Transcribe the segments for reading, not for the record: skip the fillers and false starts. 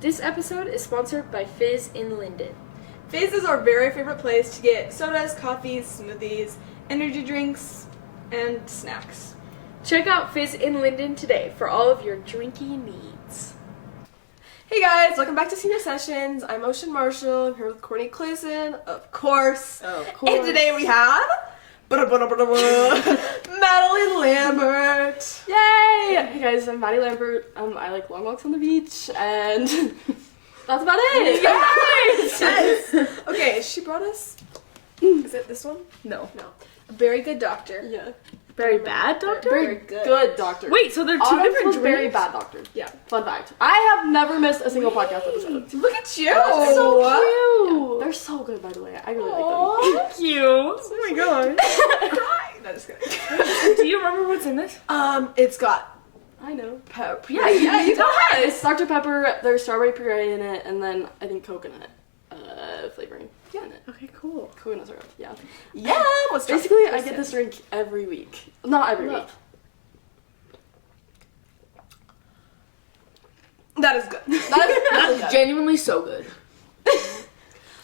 This episode is sponsored by Fizz in Linden. Fizz is our very favorite place to get sodas, coffees, smoothies, energy drinks, and snacks. Check out Fizz in Linden today for all of your drinking needs. Hey guys, welcome back to Senior Sessions. I'm Ocean Marshall. I'm here with Courtney Clayson, of course. And today we have Maddie Lambert. Yay! Hey guys, I'm Maddie Lambert. I like long walks on the beach, and that's about it. Yes! Okay, she brought us. Is it this one? No. A very good doctor. Yeah. Very bad doctor? Very good doctor. Wait, so they're two Autumn's different was drinks? very bad doctor. Yeah. Fun fact. I have never missed a single podcast episode. Look at you. That's So Yeah, cute. they're so good, by the way. I really like them. Thank you. Oh my god. No, just kidding. Do you remember what's in this? It's got I know. pepper. Yeah, you go ahead. It's Dr. Pepper. There's strawberry puree in it, and then I think coconut flavoring in it. Okay, cool. Coconut syrup. Yeah. Yeah. What's Basically, I get this drink every week. Not every week. That is good. That is really good. Genuinely so good.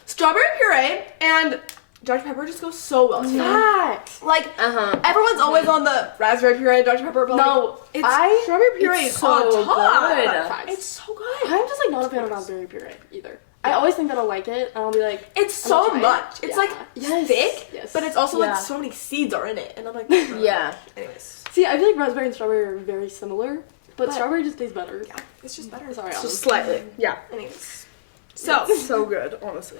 Strawberry puree and Dr. Pepper just goes so well together. Facts. Like, Uh-huh. everyone's always on the raspberry puree and Dr. Pepper, but No, like, strawberry puree it's is so on top. good. Facts. It's so good. I'm just like not a fan of raspberry puree either. I always think that I'll like it, and I'll be like, It's I'm gonna so try it. much. It's Yeah. like Yes. thick, Yes. but it's also Yeah. like so many seeds are in it, and I'm like, Yeah. Anyways, See, I feel like raspberry and strawberry are very similar, but But- strawberry just tastes better. yeah, it's just better. Sorry, Just Autumn. slightly. Yeah. Anyways, so So good, honestly.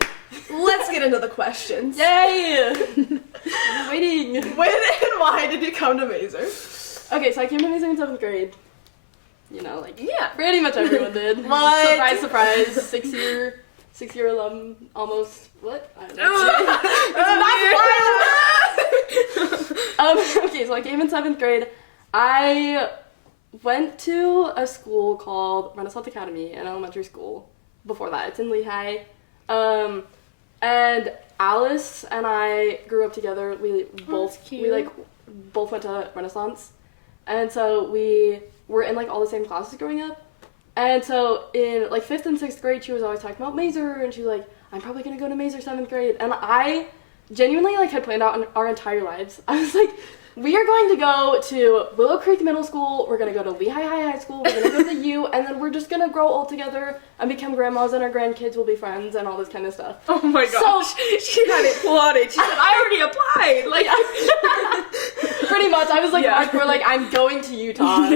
let's get into the questions. Yay! I'm waiting. When and why did you come to Maeser? Okay, so I came to Maeser in 7th grade. You know, like Yeah. pretty much everyone did. What? Surprise, surprise. 6-year alum, almost. What? I don't know. Okay, so I came in 7th grade. I went to a school called Renaissance Academy, an elementary school. Before that, it's in Lehigh. And Alice and I grew up together. We both that's cute. we like both went to Renaissance, and so we were in like all the same classes growing up. And so in like 5th and 6th grade, she was always talking about Maeser, and she was like, I'm probably gonna go to Maeser 7th grade. And I genuinely like had planned out our entire lives. I was like, we are going to go to Willow Creek Middle School, we're gonna go to Lehigh High School, we're gonna go to the U, and then we're just gonna grow old together and become grandmas, and our grandkids will be friends and all this kind of stuff. Oh my gosh. She had it plotted. She said, I already applied. Like, Pretty much, I was like, Yeah. we're like, I'm going to Utah.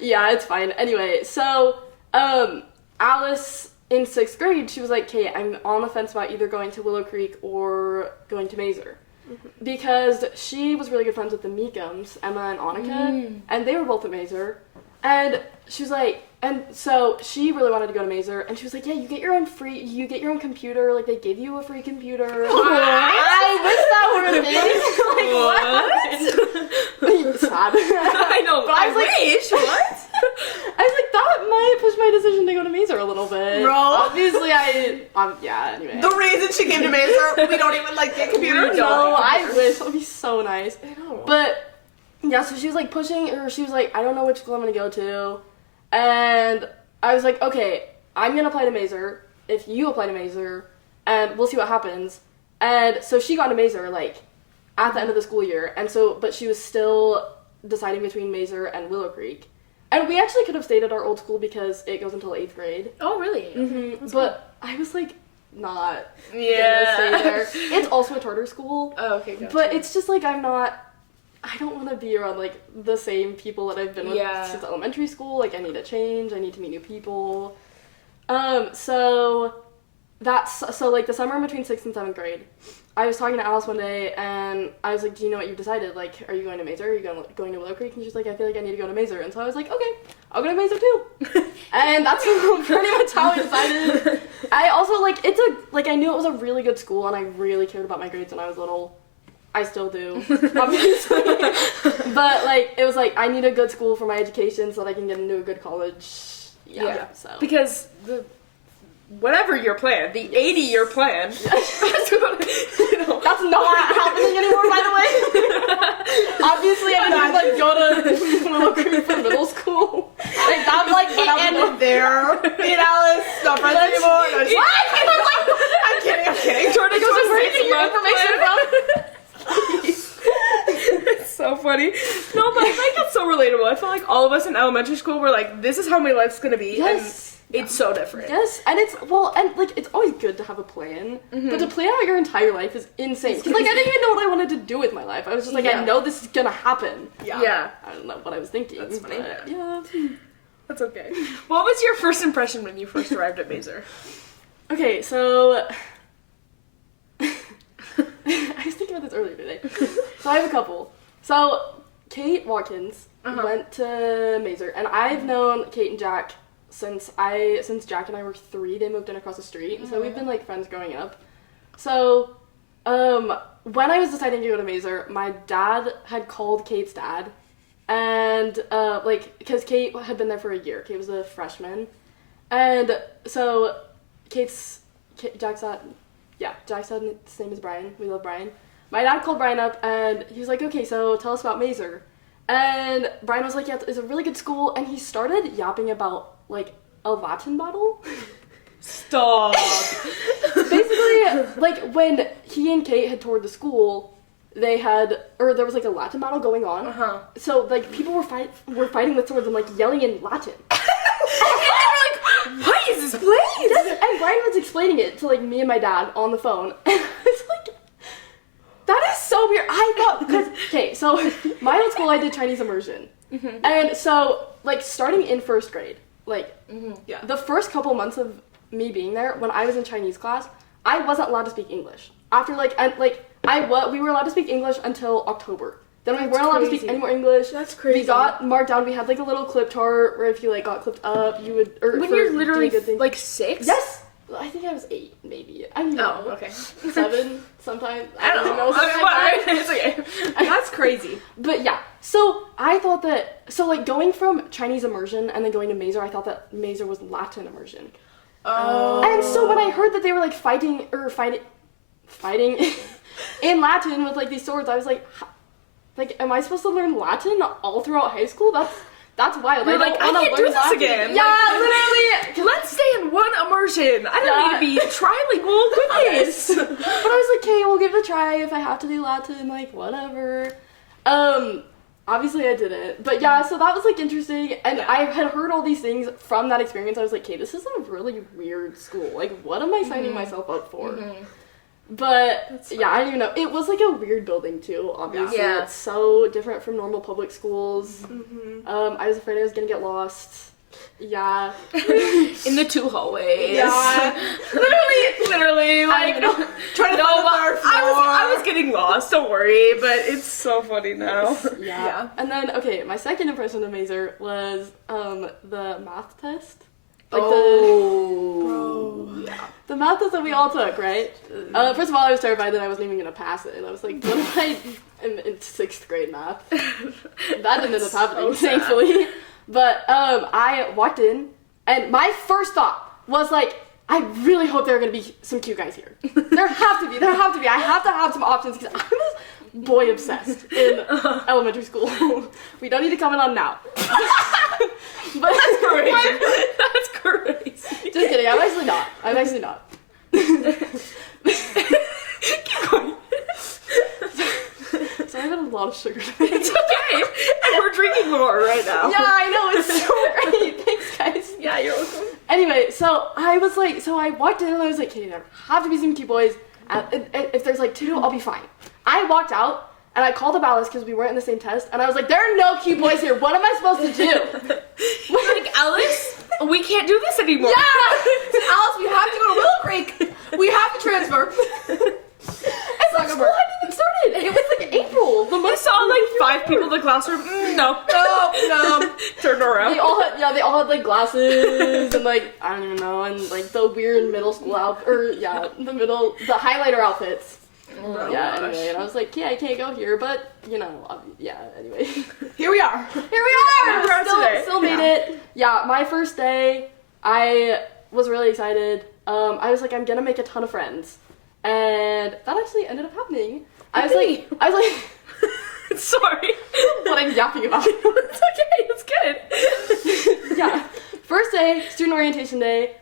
Yeah, it's fine. Anyway, so, Alice in 6th grade, she was like, okay, I'm on the fence about either going to Willow Creek or going to Maeser. Because she was really good friends with the Meekums, Emma and Annika, and they were both at Maeser. And she was like, and so she really wanted to go to Maeser, and she was like, yeah, you get your own computer, like they give you a free computer. I wish that were a thing. Like, what? Sad. I know, But I was like, wish, what? I was like, that might push my decision to go to Maeser a little bit. Bro. Obviously, yeah, anyway. The reason she came to Maeser, we don't even like get computers. No, I wish. That would be so nice. I know. But, yeah, so she was like pushing, or she was like, I don't know which school I'm gonna go to. And I was like, okay, I'm gonna apply to Maeser if you apply to Maeser, and we'll see what happens. And so she got to Maeser, like, at the end of the school year. And so, but she was still deciding between Maeser and Willow Creek. And we actually could have stayed at our old school because it goes until 8th grade. Oh, really? But I was like, not Yeah. gonna stay there. It's also a charter school. Oh, okay, gotcha. But it's just like I don't want to be around like the same people that I've been with Yeah. since elementary school. Like I need to change. I need to meet new people. So like the summer between 6th and 7th grade, I was talking to Alice one day and I was like, do you know what you've decided? Like, are you going to Maeser? Are you going to Willow Creek? And she's like, I feel like I need to go to Maeser. And so I was like, okay, I'll go to Maeser too. And that's pretty much how I decided. I also like, I knew it was a really good school and I really cared about my grades when I was little. I still do, obviously. But, like, it was like, I need a good school for my education so that I can get into a good college. Yeah. So. Because whatever your plan, the 80-year plan. That's not happening anymore, by the way. Obviously, I didn't like go to Willow Creek for middle school. Like that's like It ended there. Me and Alice stopped not friends anymore. No, just, I'm kidding. Jordan goes and breaking your information from. It's so funny. No, but I think it's so relatable. I feel like all of us in elementary school were like, this is how my life's gonna be. Yes. And it's so different. Yes, and it's, well, and, like, it's always good to have a plan, but to plan out your entire life is insane. Because, like, I didn't even know what I wanted to do with my life. I was just like, I know this is gonna happen. Yeah. I don't know what I was thinking. That's funny. But, yeah. That's okay. What was your first impression when you first arrived at Maeser? Okay, so... I was thinking about this earlier today. So I have a couple. So, Kate Watkins went to Maeser, and I've known Kate and Jack since Jack and I were 3. They moved in across the street, so we've been like friends growing up. So, when I was deciding to go to Maeser, my dad had called Kate's dad, and because Kate had been there for a year. Kate was a freshman, and so Jack's dad, his name is Brian. We love Brian. My dad called Brian up, and he was like, okay, so tell us about Maeser. And Brian was like, yeah, it's a really good school, and he started yapping about, like, a Latin battle. Stop. Basically, like, when he and Kate had toured the school, there was, like, a Latin battle going on. So, like, people were fighting with swords and, like, yelling in Latin. What is this place? Yes, and Brian was explaining it to, like, me and my dad on the phone, and I was like, that is so weird. I thought, because, okay, so my old school, I did Chinese immersion. And so, like, starting in first grade, like, the first couple months of me being there, when I was in Chinese class, I wasn't allowed to speak English. After, we were allowed to speak English until October. Then we weren't allowed to speak any more English. That's crazy. We got marked down. We had, like, a little clip chart where if you, like, got clipped up, you would, when you're literally, like, 6? Yes! I think I was 8, maybe. I don't know. Oh, okay. 7, sometimes. I don't know. Something like that. It's okay. That's crazy. But yeah, so I thought that, like, going from Chinese immersion and then going to Maeser, I thought that Maeser was Latin immersion. Oh. And so when I heard that they were, like, fighting in Latin with, like, these swords, I was like, am I supposed to learn Latin all throughout high school? That's wild. You're like, I can't do this again. Yeah, like, literally. Let's stay in one immersion. I don't need to be trilingual. Goodness. But I was like, okay, we'll give it a try. If I have to do Latin, like, whatever. Obviously I didn't. But yeah, so that was, like, interesting. And I had heard all these things from that experience. I was like, okay, this is a really weird school. Like, what am I signing myself up for? But, yeah, I don't even know. It was, like, a weird building, too, obviously. Yeah. It's so different from normal public schools. I was afraid I was gonna get lost. Yeah. In the 2 hallways. Yeah. literally, like, trying to find the third floor. I was getting lost, don't worry, but it's so funny now. Yeah. And then, okay, my second impression of Maeser was, the math test. Like the math test that we all took, right? First of all, I was terrified that I wasn't even gonna pass it. And I was like, what if I am in 6th grade math? That didn't end up happening, thankfully. But I walked in, and my first thought was like, I really hope there are gonna be some cute guys here. There have to be. I have to have some options because I was boy obsessed in elementary school. We don't need to comment on now. But that's crazy. That's crazy. Just kidding. I'm actually not. Keep going. So I've had a lot of sugar today. It's okay. And we're drinking more right now. Yeah, I know. It's so great. Thanks, guys. Yeah, you're welcome. Anyway, so I walked in and I was like, okay, there have to be some cute boys. If there's like 2, I'll be fine. I walked out and I called up Alice because we weren't in the same test, and I was like, there are no cute boys here. What am I supposed to do? Like, Alice, we can't do this anymore. Yeah! Alice, we have to go to Willow Creek. We have to transfer. It's like school hadn't even started. It was like April. I saw like 5 people in the classroom. No. Turn around. They all had like glasses and like, I don't even know, and like the weird middle school the highlighter outfits. Oh, yeah, anyway, and I was like, yeah, I can't go here, but, you know, anyway. Here we are. Still made it. Yeah, my first day, I was really excited. I was like, I'm gonna make a ton of friends. And that actually ended up happening. I was like, sorry. What I'm yapping about. It's okay, it's good. Yeah. First day, student orientation day.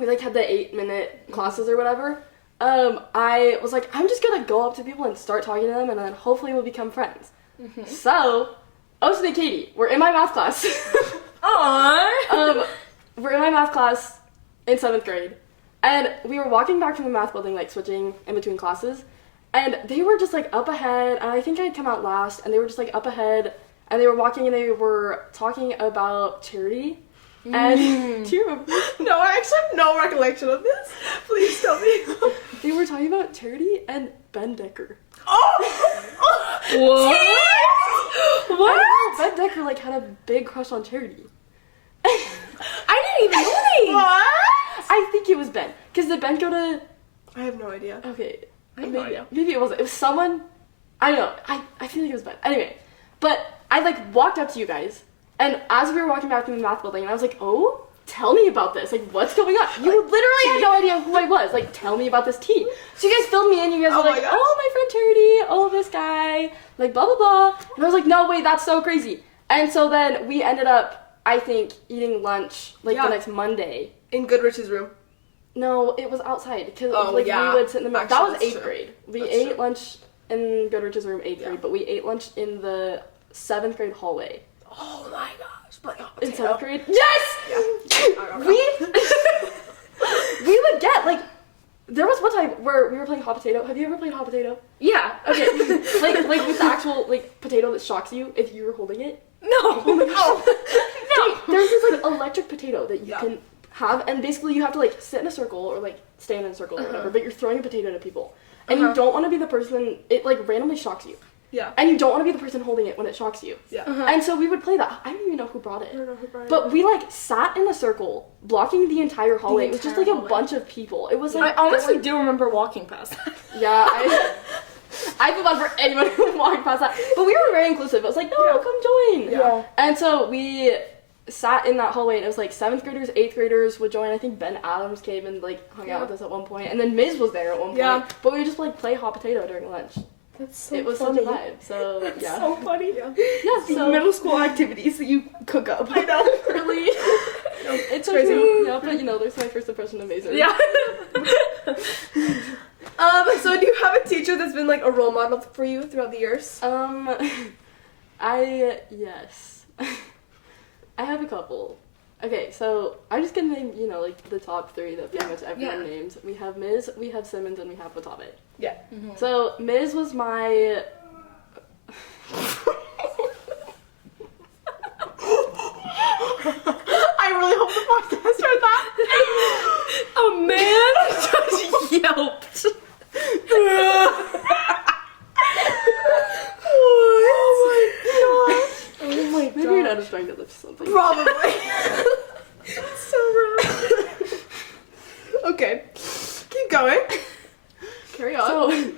we like had the 8-minute classes or whatever, I was like, I'm just gonna go up to people and start talking to them, and then hopefully we'll become friends. So, Ocean and Katie, we're in my math class. Aww. We're in my math class in 7th grade, and we were walking back from the math building, like switching in between classes, and they were just like up ahead, and I think I'd come out last, and they were just like up ahead, and they were walking, and they were talking about charity. And do you remember? No, I actually have no recollection of this. Please tell me. They were talking about charity and Ben Decker. What? What? Ben Decker like had a big crush on Charity. I didn't even know these. What? I think it was Ben. Because did Ben go to... I have no idea. Okay. I have no idea. Maybe it wasn't. It was someone... I don't know. I feel like it was Ben. Anyway. But I like walked up to you guys. And as we were walking back from the math building, and I was like, oh, tell me about this. Like, what's going on? You literally had no idea who I was. Like, tell me about this tea. So you guys filled me in. You guys were like, oh, my friend Charity. Oh, this guy. Like, blah, blah, blah. And I was like, no, wait, that's so crazy. And so then we ended up, I think, eating lunch, like, the next Monday. In Goodrich's room. No, it was outside. Because, we would sit in the middle. That was 8th grade. We ate lunch in Goodrich's room, 8th grade, but we ate lunch in the 7th grade hallway. Oh my gosh. In 7th grade? Yes! Yeah. We would get, like, there was one time where we were playing hot potato. Have you ever played hot potato? Yeah. Okay. like with the actual, like, potato that shocks you if you were holding it. No. Oh my gosh. No. There's this, like, electric potato that you can have, and basically you have to, like, sit in a circle or, like, stand in a circle or whatever, but you're throwing a potato to people. And you don't want to be the person, it, like, randomly shocks you. Yeah. And you don't want to be the person holding it when it shocks you. Yeah. And so we would play that. I don't even know who brought it. I don't know who brought it. But we, like, sat in a circle, blocking the entire hallway. It was just, like, a bunch of people. It was, like... I honestly do remember walking past that. Yeah, I feel bad for anyone who walked past that. But we were very inclusive. It was like, no, come join. Yeah. And so we sat in that hallway, and it was, like, 7th graders, 8th graders would join. I think Ben Adams came and, like, hung out with us at one point. And then Miz was there at one point. Yeah. But we would just, like, play hot potato during lunch. That's so It was funny. such a vibe. So, That's yeah. so funny. Yeah, The so... middle school activities that you cook up. I know. Really? It's crazy. crazy. Yeah, but you know, there's my first impression of Maeser. Yeah. So do you have a teacher that's been like a role model for you throughout the years? Yes. I have a couple. Okay, so I'm just gonna name, you know, like the top 3 that pretty much everyone names. We have Miz, we have Simmons, and we have Watabe. Yeah. So Miz was my... I really hope the podcast heard that. A man just yelped. Oh my god. Maybe you're not just trying to lift something. Probably. So rough. Okay. Keep going. Carry on.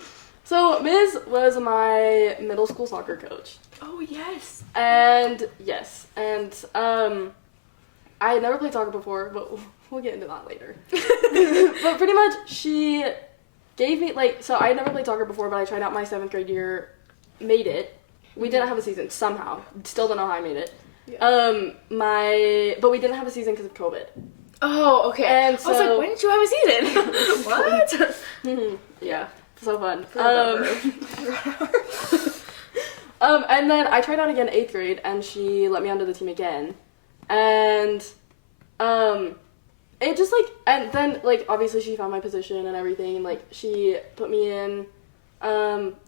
So Miz was my middle school soccer coach. Oh yes. And yes, and I had never played soccer before, but we'll get into that later. But pretty much she gave me, like, so I had never played soccer before, but I tried out my 7th grade year, made it. We didn't have a season, somehow. Still don't know how I made it. Yeah. But we didn't have a season because of COVID. Oh, okay. And I was like, why didn't you have a season? What? Yeah, so fun. And then I tried out again 8th grade, and she let me onto the team again. And, it just, like, and then, like, obviously she found my position and everything, and, like, she put me in,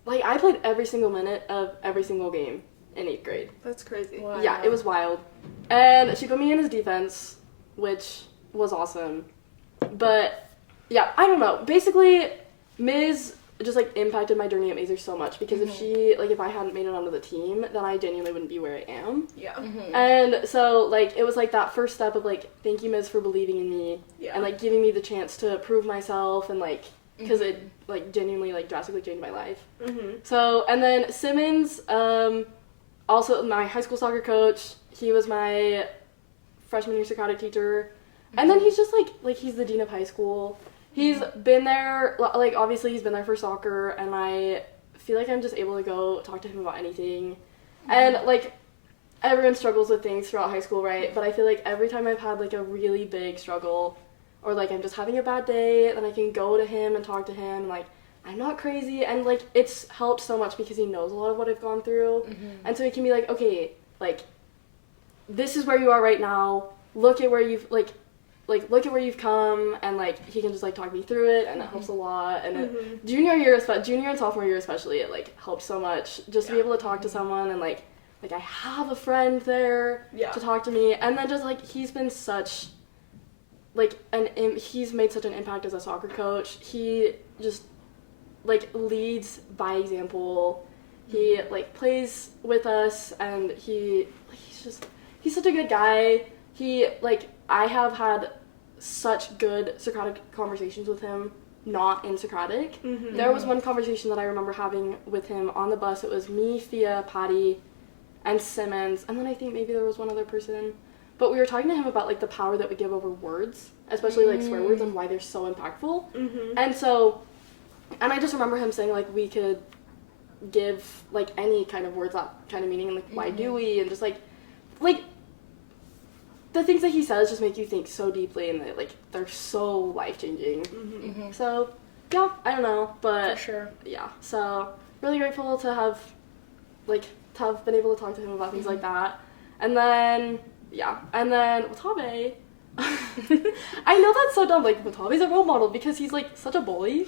like, I played every single minute of every single game in 8th grade. That's crazy. Wow. Yeah, it was wild. And she put me in as defense, which was awesome. But, yeah, I don't know. Basically, Miz just, like, impacted my journey at Maeser so much, because if I hadn't made it onto the team, then I genuinely wouldn't be where I am. Yeah. And so, like, it was, like, that first step of, like, thank you, Miz, for believing in me, and, like, giving me the chance to prove myself, and, like, because it, like, genuinely, like, drastically changed my life. So, and then Simmons, also my high school soccer coach, he was my freshman year psychotic teacher, and then he's just, like, he's the dean of high school. He's been there, like, obviously he's been there for soccer, and I feel like I'm just able to go talk to him about anything. And, like, everyone struggles with things throughout high school, right? But I feel like every time I've had, like, a really big struggle, or like I'm just having a bad day, then I can go to him and talk to him, and like I'm not crazy, and like it's helped so much because he knows a lot of what I've gone through, and so he can be like, okay, like this is where you are right now, look at where you've look at where you've come, and like he can just like talk me through it, and it helps a lot. And junior and sophomore year especially, it like helped so much just to be able to talk to someone, and like I have a friend there to talk to me, and then just like he's been such like he's made such an impact as a soccer coach. He just like leads by example. He like plays with us, and he's such a good guy. He like I have had such good Socratic conversations with him, not in Socratic. There was one conversation that I remember having with him on the bus. It was me, Thea, Patty, and Simmons, and then I think maybe there was one other person. But we were talking to him about like the power that we give over words, especially like swear words, and why they're so impactful. And I just remember him saying like we could give like any kind of words that kind of meaning, and like why do we, and just like the things that he says just make you think so deeply, and they're so life-changing. So yeah, I don't know, but for sure. Yeah, so really grateful to have been able to talk to him about things like that. And then Watabe, I know that's so dumb, like Watabe's a role model because he's like such a bully.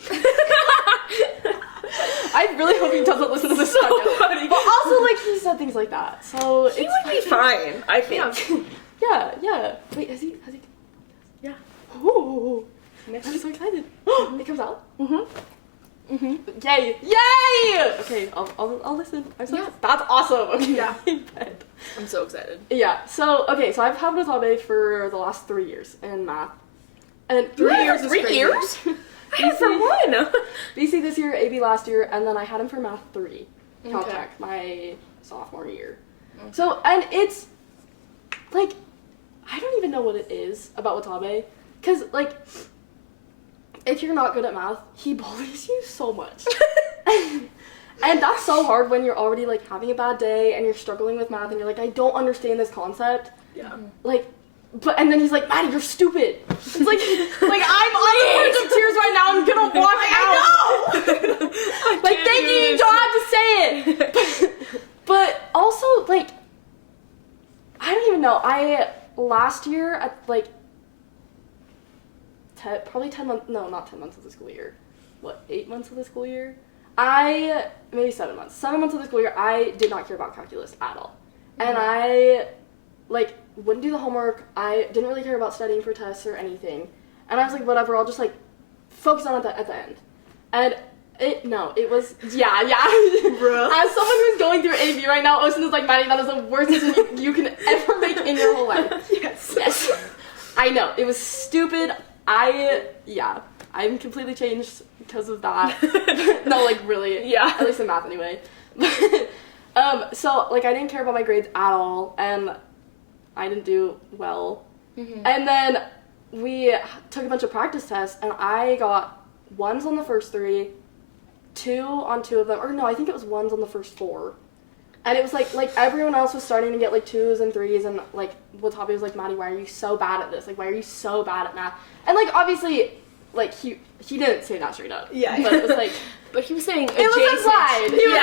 I really hope he doesn't listen to this podcast. Funny. But also like he said things like that, so He would be fine, I think. Yeah. Wait, has he? Yeah. Ooh. I'm so excited. It comes out? Yay! Okay, I'll listen. I'm so excited. That's awesome. Okay. Yeah. I'm so excited. Yeah. So I've had Watabe for the last 3 years in math. And 3 years is 3 crazy. years? I had for one. BC this year, AB last year, and then I had him for Math 3, Caltech, my sophomore year. So, and it's, like, I don't even know what it is about Watabe, because, like, if you're not good at math, he bullies you so much. And that's so hard when you're already, like, having a bad day, and you're struggling with math, and you're like, I don't understand this concept. Yeah. Like, and then he's like, Maddie, you're stupid. It's like I'm on the verge of tears right now. I'm gonna walk out. I know. Like, thank you. You don't have to say it. But also, like, I don't even know. Last year at like probably 10 months. No, not 10 months of the school year. What, 8 months of the school year? Maybe 7 months. 7 months of the school year, I did not care about calculus at all, and I wouldn't do the homework. I didn't really care about studying for tests or anything. And I was like, whatever, I'll just like focus on it at the end. And it was, yeah. Bro. As someone who's going through AB right now, Ocean is like, Maddie, that is the worst decision you can ever make in your whole life. Yes. I know, it was stupid. I'm completely changed because of that. No, like really. Yeah. At least in math anyway. So like I didn't care about my grades at all, and I didn't do well. And then we took a bunch of practice tests, and I got 1s on the first 3, 2 on 2 of them, or no, I think it was 1s on the first 4. And it was like everyone else was starting to get like 2s and 3s, and like Watabe was like, Maddie, why are you so bad at this? Like, why are you so bad at math? And like obviously, like he didn't say that straight up. Yeah. But it was like, but he was saying it was implied. He was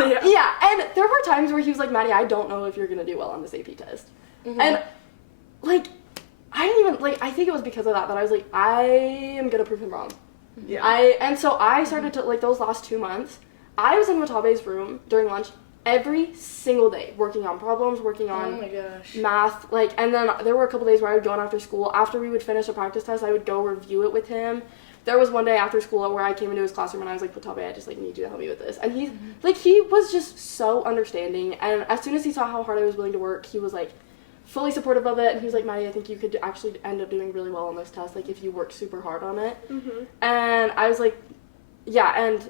implied. Yeah, and there were times where he was like, Maddie, I don't know if you're gonna do well on this AP test. And like I didn't even like, I think it was because of that I was like, I am gonna prove him wrong. Yeah. And so I started to, like, those last 2 months, I was in Watabe's room during lunch every single day, working on problems, working on math, like, and then there were a couple days where I would go in after school. After we would finish a practice test, I would go review it with him. There was one day after school where I came into his classroom and I was like, Watabe, I just, like, need you to help me with this. And he's, like, he was just so understanding, and as soon as he saw how hard I was willing to work, he was, like, fully supportive of it, and he was like, Maddie, I think you could actually end up doing really well on this test, like, if you work super hard on it. And I was like, yeah, and,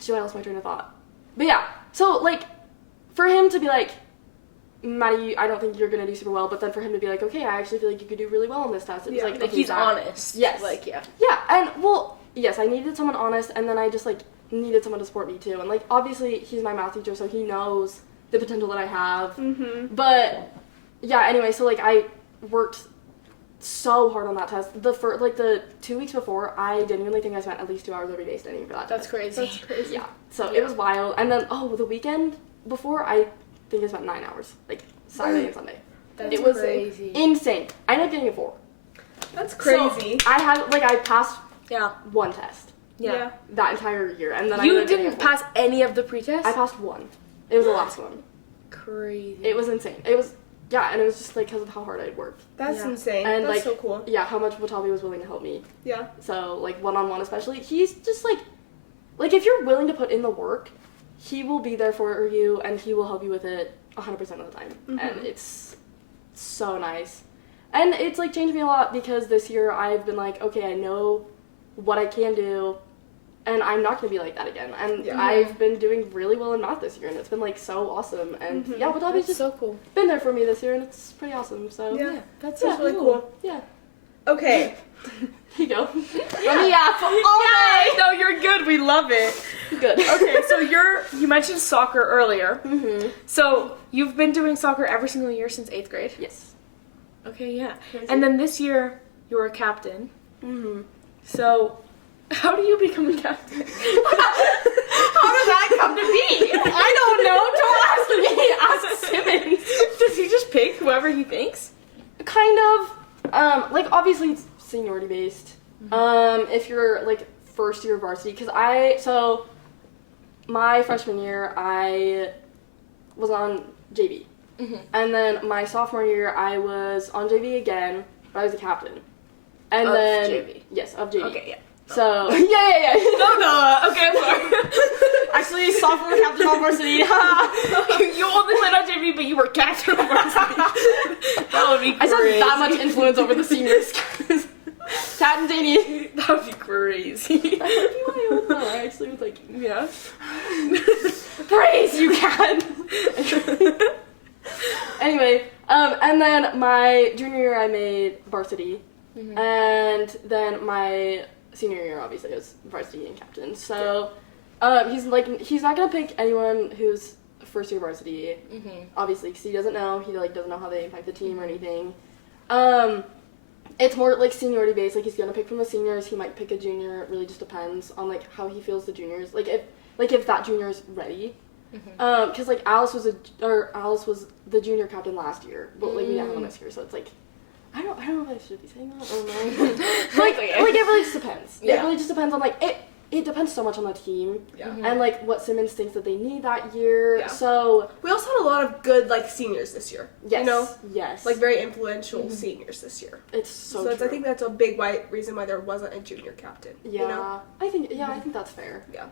shoot, I lost my train of thought. But yeah, so, like, for him to be like, Maddie, I don't think you're gonna do super well, but then for him to be like, okay, I actually feel like you could do really well on this test, it was like, okay, he's honest. Yes. Like, yeah, and, well, yes, I needed someone honest, and then I just, like, needed someone to support me, too, and, like, obviously, he's my math teacher, so he knows the potential that I have, but, yeah, anyway, so, like, I worked so hard on that test. The 2 weeks before, I genuinely think I spent at least 2 hours every day studying for that That's test. crazy. That's crazy. Yeah. So it was wild. And then, the weekend before, I think I spent 9 hours. Like, Saturday and Sunday. That's it was crazy. insane. I ended up getting a 4. That's crazy. So I passed Yeah. one test Yeah. that entire year. And then I You ended up getting a didn't 4. pass any of the pre-tests? I passed one. It was the last one. Crazy. It was insane. It was, and it was just, like, because of how hard I'd worked. That's Yeah. insane. And, That's like, so cool. Yeah, how much Watabi was willing to help me. Yeah. So, like, one-on-one especially, he's just, like, if you're willing to put in the work, he will be there for you, and he will help you with it 100% of the time. Mhm. And it's so nice. And it's, like, changed me a lot because this year I've been like, okay, I know what I can do, and I'm not going to be like that again. And Yeah. I've been doing really well in math this year, and it's been, like, so awesome. And, Mhm. Watabi's That's just so cool. been there for me this year, and it's pretty awesome. So, Yeah. That's That's really cool. Yeah. Okay. Here you go. Yeah. Let me yap all day. No, you're good. We love it. Good. Okay, so you mentioned soccer earlier. Mm-hmm. So you've been doing soccer every single year since 8th grade? Yes. Okay, yeah. Crazy. And then this year you were a captain. Mm-hmm. So how do you become a captain? How did that come to be? I don't know. Don't ask me. Ask Simmons. Does he just pick whoever he thinks? Kind of. Obviously it's seniority based. If you're, like, first year varsity, because my freshman year, I was on JV. Mm-hmm. And then my sophomore year, I was on JV again, but I was a captain. And Of then JV? Yes, of JV. Okay, yeah. So yeah. No. Okay, I'm sorry. Actually, sophomore captain on varsity. You only played on JV, but you were captain of varsity. That would be crazy. I just have that much influence over the seniors. Kat and Danny. That would be crazy. I hope not. I actually was like, Yeah. praise you, Kat. Anyway, and then my junior year I made varsity, Mm-hmm. and then my senior year obviously was varsity and captain. So, he's not gonna pick anyone who's first year varsity, Mm-hmm. obviously, because he doesn't know. He doesn't know how they impact the team or anything. It's more like seniority based. Like, he's gonna pick from the seniors. He might pick a junior. It really just depends on, like, how he feels the juniors. If that junior's ready. Mm-hmm. Because, like, Alice was the junior captain last year, but, like, we didn't have one this year, so it's like, I don't know if I should be saying that. I don't know. like it really just depends. Yeah. It really just depends on, like, it depends so much on the team. Yeah. Mhm. And, like, what Simmons thinks that they need that year. Yeah. So, We also had a lot of good, like, seniors this year. yes. You know? Yes. Like, very influential seniors this year. it's so I true. think that's a big reason why there wasn't a junior captain. Yeah. You know? I think that's fair. Yeah.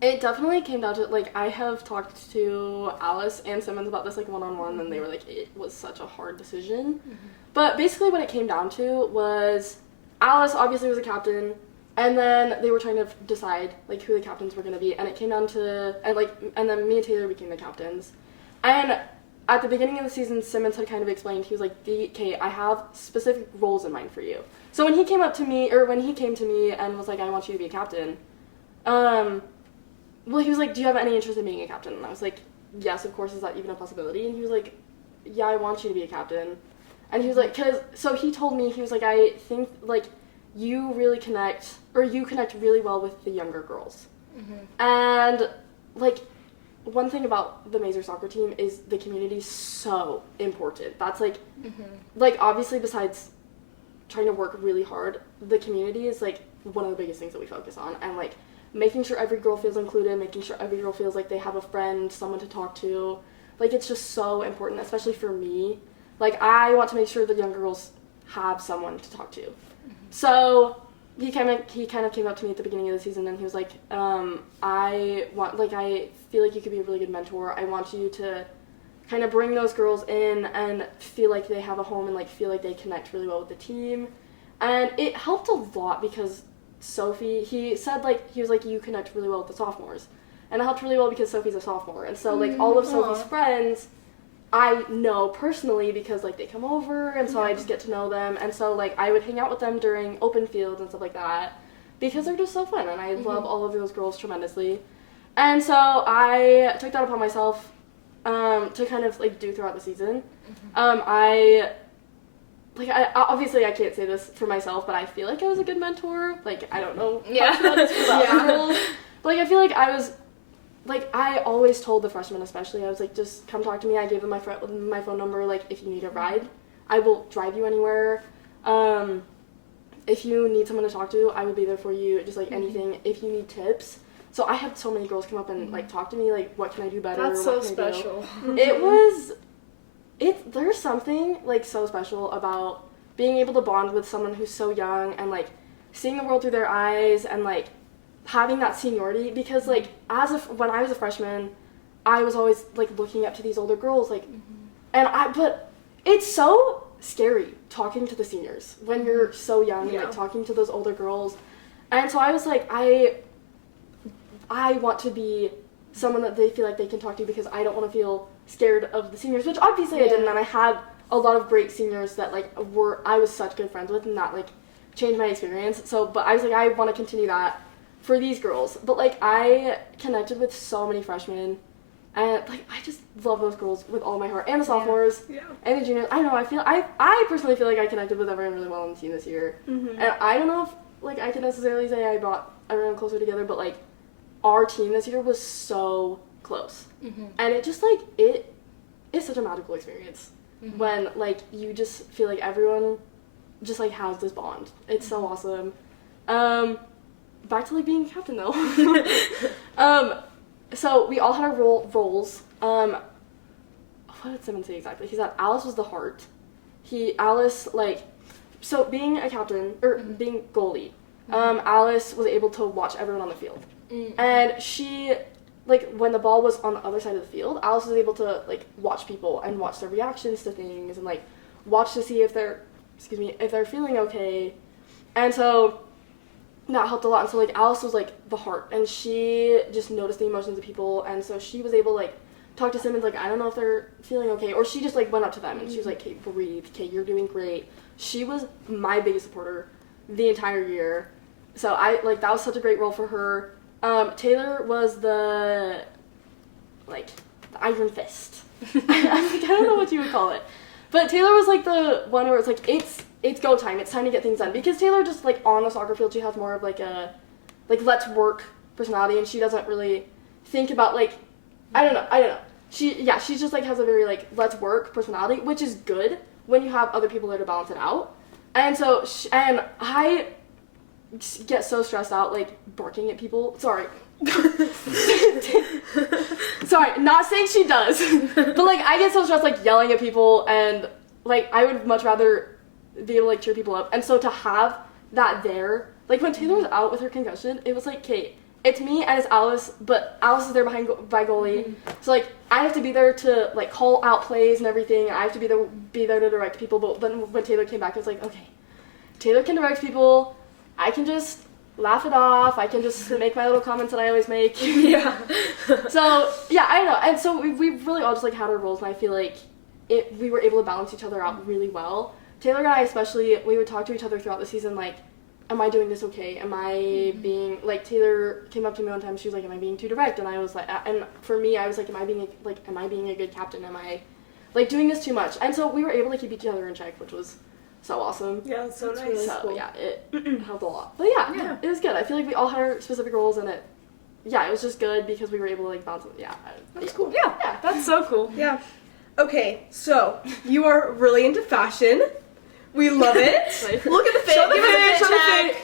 It definitely came down to, like, I have talked to Alice and Simmons about this, like, one-on-one, and they were like, it was such a hard decision. Mm-hmm. But basically what it came down to was Alice obviously was a captain, and then they were trying to decide, like, who the captains were going to be, and it came down to, and then me and Taylor became the captains. And at the beginning of the season, Simmons had kind of explained, he was like, okay, I have specific roles in mind for you. So when he came to me and was like, I want you to be a captain, well, he was like, do you have any interest in being a captain? And I was like, yes, of course, is that even a possibility? And he was like, yeah, I want you to be a captain. And he was like, so he told me, he was like, I think, like, you connect really well with the younger girls. Mm-hmm. And, like, one thing about the Maeser soccer team is the community's so important. That's, like, like, obviously, besides trying to work really hard, the community is, like, one of the biggest things that we focus on. And, like, making sure every girl feels included, making sure every girl feels like they have a friend, someone to talk to. Like, it's just so important, especially for me. Like, I want to make sure the younger girls have someone to talk to. So he kind of came up to me at the beginning of the season, and he was like, I feel like you could be a really good mentor. I want you to kind of bring those girls in and feel like they have a home and, like, feel like they connect really well with the team. And it helped a lot because Sophie, he said, like, he was like, you connect really well with the sophomores. And it helped really well because Sophie's a sophomore. And so, like, all of Sophie's friends I know personally because, like, they come over, and so I just get to know them. And so, like, I would hang out with them during open fields and stuff like that because they're just so fun, and I love all of those girls tremendously. And so I took that upon myself to kind of, like, do throughout the season. I like, obviously I can't say this for myself, but I feel like I was a good mentor. Like, I don't know Yeah. much about this for the other girls. But, like, I feel like I was, like, I always told the freshmen especially, I was like, just come talk to me. I gave them my phone number, like, if you need a ride, I will drive you anywhere. If you need someone to talk to, I will be there for you, just, like, anything. If you need tips. So I had so many girls come up and, like, talk to me, like, what can I do better? That's so what can I do? special. There's something, like, so special about being able to bond with someone who's so young and, like, seeing the world through their eyes and, like, having that seniority, because, like, when I was a freshman, I was always, like, looking up to these older girls, like, but it's so scary talking to the seniors when you're so young and, like, talking to those older girls, and so I was like, I want to be someone that they feel like they can talk to, because I don't want to feel scared of the seniors, which obviously I didn't, and I had a lot of great seniors that, like, I was such good friends with, and that, like, changed my experience. So, but I was like, I want to continue that for these girls. But, like, I connected with so many freshmen, and, like, I just love those girls with all my heart, and the sophomores, and the juniors. I don't know, I personally feel like I connected with everyone really well on the team this year, and I don't know if, like, I can necessarily say I brought everyone closer together, but, like, our team this year was so close, and it just, like, it is such a magical experience when, like, you just feel like everyone just, like, has this bond. It's so awesome. Back to, like, being a captain, though. So we all had our roles. What did Simon say exactly? He said Alice was the heart. So being a captain, or being goalie, Alice was able to watch everyone on the field. And she, like, when the ball was on the other side of the field, Alice was able to, like, watch people and watch their reactions to things and, like, watch to see if they're feeling okay. And so that helped a lot. And so, like, Alice was, like, the heart, and she just noticed the emotions of people, and so she was able to, like, talk to Simmons, like, I don't know if they're feeling okay, or she just, like, went up to them and she was like, okay, breathe, okay, you're doing great. She was my biggest supporter the entire year. So that was such a great role for her. Taylor was the iron fist. I don't know what you would call it. But Taylor was, like, the one where it's, like, it's go time. It's time to get things done. Because Taylor just, like, on the soccer field, she has more of, like, a, like, let's work personality, and she doesn't really think about, like, I don't know. She just, like, has a very, like, let's work personality, which is good when you have other people there to balance it out. And so, I get so stressed out, like, barking at people. Sorry, not saying she does, but, like, I get so stressed, like, yelling at people, and, like, I would much rather be able to, like, cheer people up. And so to have that there, like, when Taylor was out with her concussion, it was like, okay, it's me and it's Alice, but Alice is there by goalie, so, like, I have to be there to, like, call out plays and everything, and I have to be there to direct people. But then when Taylor came back, it was like, okay, Taylor can direct people, I can just laugh it off, I can just make my little comments that I always make. Yeah. So, yeah, I don't know. And so we really all just, like, had our roles, and I feel like we were able to balance each other out really well. Taylor and I especially, we would talk to each other throughout the season, like, am I doing this okay? Am I being, like, Taylor came up to me one time, she was like, am I being too direct? And I was like, and for me, I was like, am I being a good captain? Am I, like, doing this too much? And so we were able to keep each other in check, which was so awesome. Yeah, it's so nice. Really cool. Yeah, it helped a lot. But yeah, it was good. I feel like we all had our specific roles, and it was just good because we were able to, like, bounce. Yeah. That's cool. Yeah, that's so cool. Yeah. Okay, so you are really into fashion. We love it. Look at the fit. Show the Give us a fit, fit show the check.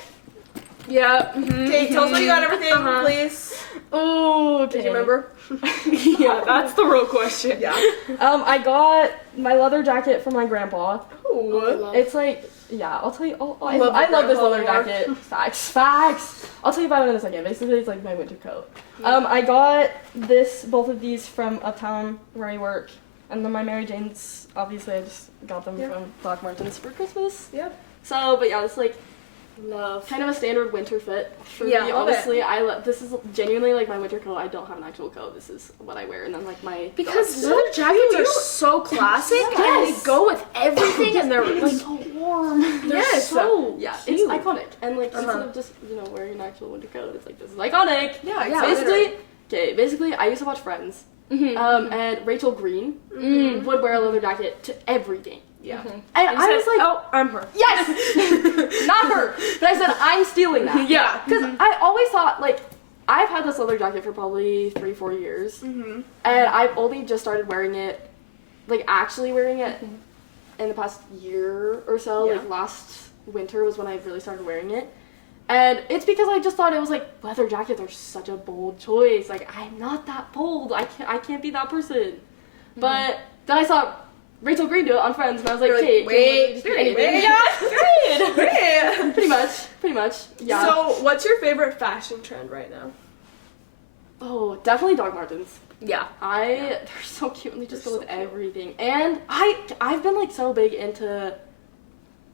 Yeah. Okay, tell us what you got everything, please. Oh, okay. Did you remember? Yeah, that's the real question. Yeah. I got my leather jacket from my grandpa. Ooh. It's like, yeah, I'll tell you. I Love love this grandpa leather more. jacket. Facts. I'll tell you about it in a second. Basically, it's like my winter coat. I got both of these from Uptown where I work, and then my Mary Jane's. Obviously, I just got them from Black Martins for Christmas. Yeah. So, but yeah, it's like Love. kind of a standard winter fit for me. love Honestly, this is genuinely like my winter coat. I don't have an actual coat. This is what I wear, and then like my Because leather jackets are so classic, and they go with everything, and they're like so warm. They're so It's cute. iconic. And like instead of just wearing an actual winter coat, it's like this is iconic. Yeah, Basically, I used to watch Friends. And Rachel Green would wear a leather jacket to everything. Yeah. Mm-hmm. And I was like, oh, I'm her. yes! Not her! But I said, I'm stealing that. Yeah. Because I always thought, like, I've had this leather jacket for probably 3-4 years. Mm-hmm. And I've only just started wearing it, like, actually wearing it in the past year or so. Yeah. Like, last winter was when I really started wearing it. And it's because I just thought it was, like, leather jackets are such a bold choice. Like, I'm not that bold. I can't be that person. But then I saw Rachel Green do it on Friends, and I was like, okay, wait, anything. yeah. Period. Pretty much, yeah. So, what's your favorite fashion trend right now? Oh, definitely Doc Martens. Yeah. They're so cute, and they just They're go with so cute. everything. And I've been, like, so big into,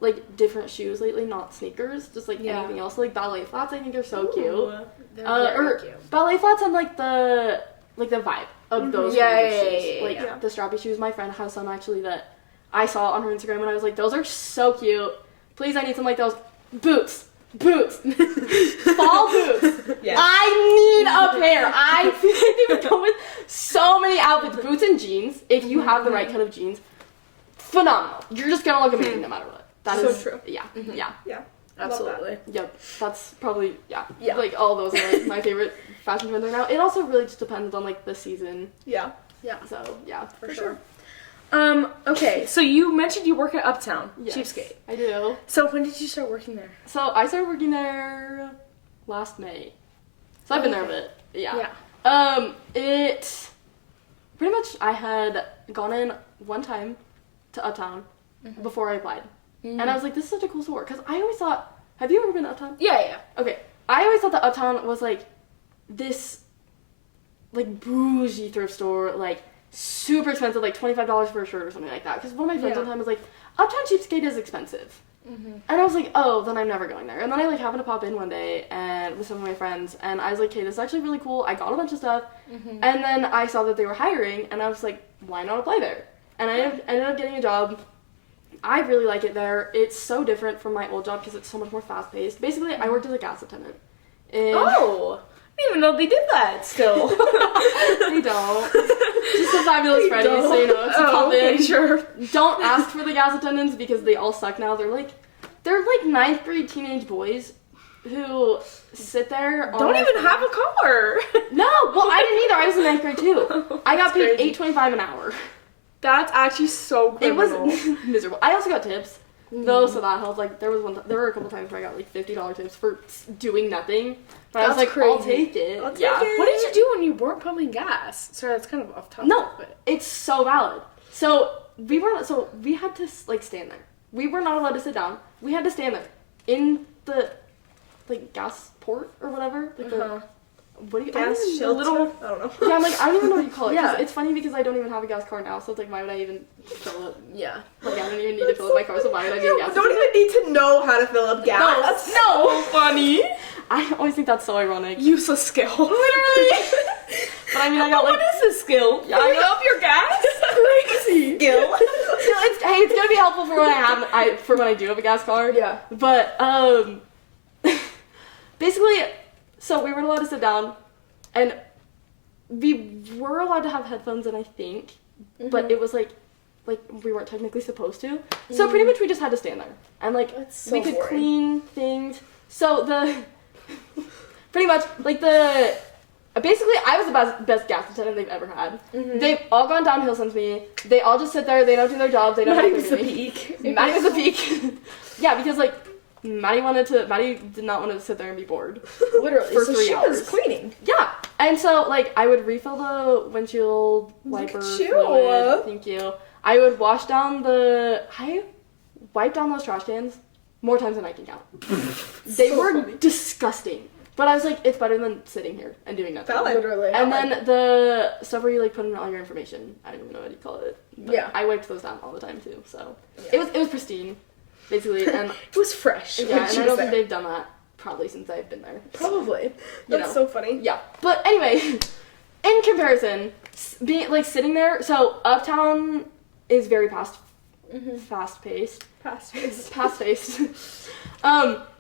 like, different shoes lately, not sneakers, just, like, anything else. Like, ballet flats, I think are so cute. They're very cute. Ballet flats and, like, the vibe of those Yeah, kinds of yeah, shoes. yeah, Like, yeah. the strappy shoes. My friend has some, actually, that I saw on her Instagram, and I was like, those are so cute. Please, I need some, like, those boots. Fall boots. Yes. I need a pair. I feel like they would go with so many outfits. Boots and jeans, if you have the right cut of jeans, phenomenal. You're just gonna look amazing no matter what. That So is true. Yeah, yeah. Yeah. Absolutely. Yep. That's probably, yeah. Yeah. Like, all those are, like, my favorite fashion trends right now. It also really just depends on, like, the season. Yeah. Yeah. So, yeah. For sure. Okay, so you mentioned you work at Uptown, Yes, Cheapskate. I do. So when did you start working there? So, I started working there last May. So, I've been there a bit. Yeah. It pretty much, I had gone in one time to Uptown before I applied. And I was like, this is such a cool store. Because I always thought, have you ever been to Uptown? Yeah. Okay. I always thought that Uptown was, like, this, like, bougie thrift store, like, super expensive, like, $25 for a shirt or something like that. Because one of my friends one time was like, Uptown Cheapskate is expensive. And I was like, oh, then I'm never going there. And then I, like, happened to pop in one day and with some of my friends, and I was like, okay, this is actually really cool. I got a bunch of stuff. And then I saw that they were hiring, and I was like, why not apply there? And I ended up getting a job. I really like it there. It's so different from my old job because it's so much more fast-paced. Basically, I worked as a gas attendant. Oh, I didn't even know they did that still. They don't. Just a fabulous Freddy, so you know, it's a pop in. Okay, sure. Don't ask for the gas attendants because they all suck now. They're like 9th grade teenage boys who sit there on Don't their even phone. have a car. No, well, I didn't either. I was in 9th grade too. I got paid $8.25 an hour. That's actually so criminal. It was miserable. I also got tips though, so that helped. Like there were a couple times where I got like $50 tips for doing nothing. But I was That's like, crazy. I'll take it. I'll take yeah. it. What did you do when you weren't pumping gas? Sorry, that's kind of off topic. No, but it's so valid. So we had to like stand there. We were not allowed to sit down. We had to stand there in the like gas port or whatever. Like the what do you Gas I don't even shelter? know. I don't know. Yeah, I'm like I don't even know what you call it. 'Cause Yeah. it's funny because I don't even have a gas car now, so it's like why would I even fill it? yeah. Like I don't even need to fill up my car, so why would I need a gas? Don't even need to know how to fill up gas. No, That's no. Funny. I always think that's so ironic. Useless skill. Literally. But I mean, I got like. What is this skill? Yeah, I Filling know. up your gas? Crazy. skill. It's gonna be helpful for when when I do have a gas car. Yeah. But basically, so we weren't allowed to sit down, and we were allowed to have headphones, and I think, but it was like we weren't technically supposed to. So pretty much we just had to stand there, and like That's so we could boring. clean things. So pretty much like the. Basically, I was the best gas attendant they've ever had. They've all gone downhill since me. They all just sit there. They don't do their jobs. They don't know Maddie what was they're the doing. peak. Maddie was the peak. Yeah, because like Maddie did not want to sit there and be bored. Literally. For so 3 she hours. was cleaning. Yeah, and so like I would refill the windshield wiper at you. fluid. Thank you. I would wipe down those trash cans more times than I can count. They So were funny. disgusting. But I was like, it's better than sitting here and doing nothing. Valid. Literally. And then the stuff where you like put in all your information, I don't even know what you call it. But Yeah. I wiped those down all the time too. So Yeah. it was pristine, basically. And It was fresh. yeah, when and she I was don't think there. they've done that probably since I've been there. Probably. You That's know. so funny. Yeah. But anyway, in comparison, being like sitting there, so Uptown is very fast paced. Past Fast paced.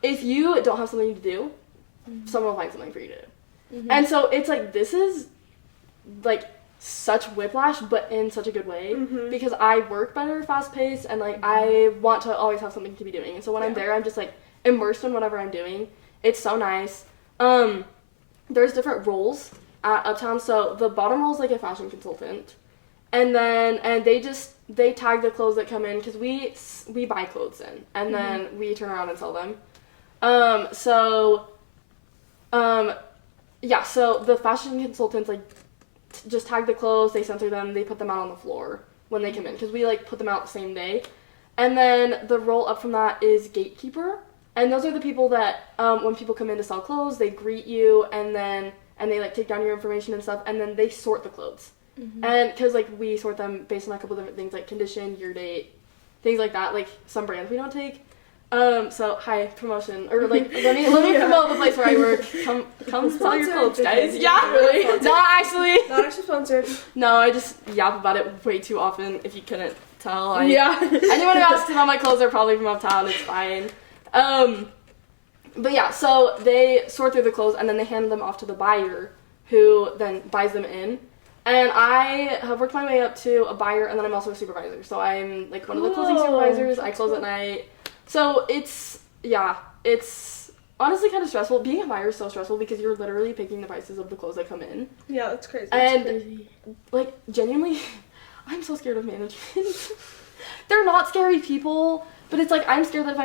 If you don't have something to do, someone will find something for you to do. And so it's like this is like such whiplash, but in such a good way, because I work better fast paced, and like I want to always have something to be doing, and so when I'm there, I'm just like immersed in whatever I'm doing. It's so nice. There's different roles at Uptown, so the bottom role is like a fashion consultant, and they tag the clothes that come in, because we buy clothes in, and then we turn around and sell them. So the fashion consultants like just tag the clothes, they censor them, they put them out on the floor when they come in, because we like put them out the same day. And then the role up from that is gatekeeper, and those are the people that when people come in to sell clothes, they greet you, and they like take down your information and stuff, and then they sort the clothes. And because like we sort them based on a couple different things like condition, year date, things like that, like some brands we don't take. So hi, promotion, or like let me promote the place where I work. Come sell your clothes, guys. Yeah, really. Not actually sponsored. No, I just yap about it way too often. If you couldn't tell, anyone who asks about my clothes are probably from Uptown. It's fine. But yeah, so they sort through the clothes and then they hand them off to the buyer, who then buys them in. And I have worked my way up to a buyer, and then I'm also a supervisor. So I'm like one of the closing supervisors. I close at night. So it's honestly kind of stressful. Being a buyer is so stressful because you're literally picking the prices of the clothes that come in. Yeah, that's crazy. And like genuinely, I'm so scared of management. They're not scary people, but it's like I'm scared that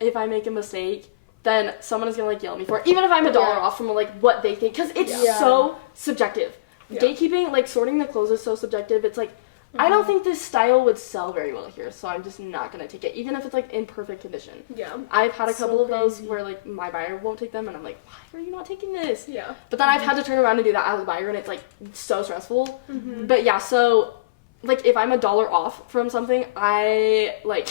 if I make a mistake, then someone is gonna like yell at me for it, even if I'm $1 off from like what they think, because it's so subjective. Yeah. Gatekeeping, like sorting the clothes, is so subjective. It's like I don't think this style would sell very well here, so I'm just not gonna take it, even if it's like in perfect condition. Yeah. I've had a couple of those where like my buyer won't take them, and I'm like, why are you not taking this? Yeah. But then I've had to turn around and do that as a buyer, and it's like so stressful. But yeah, so like if I'm $1 off from something, I like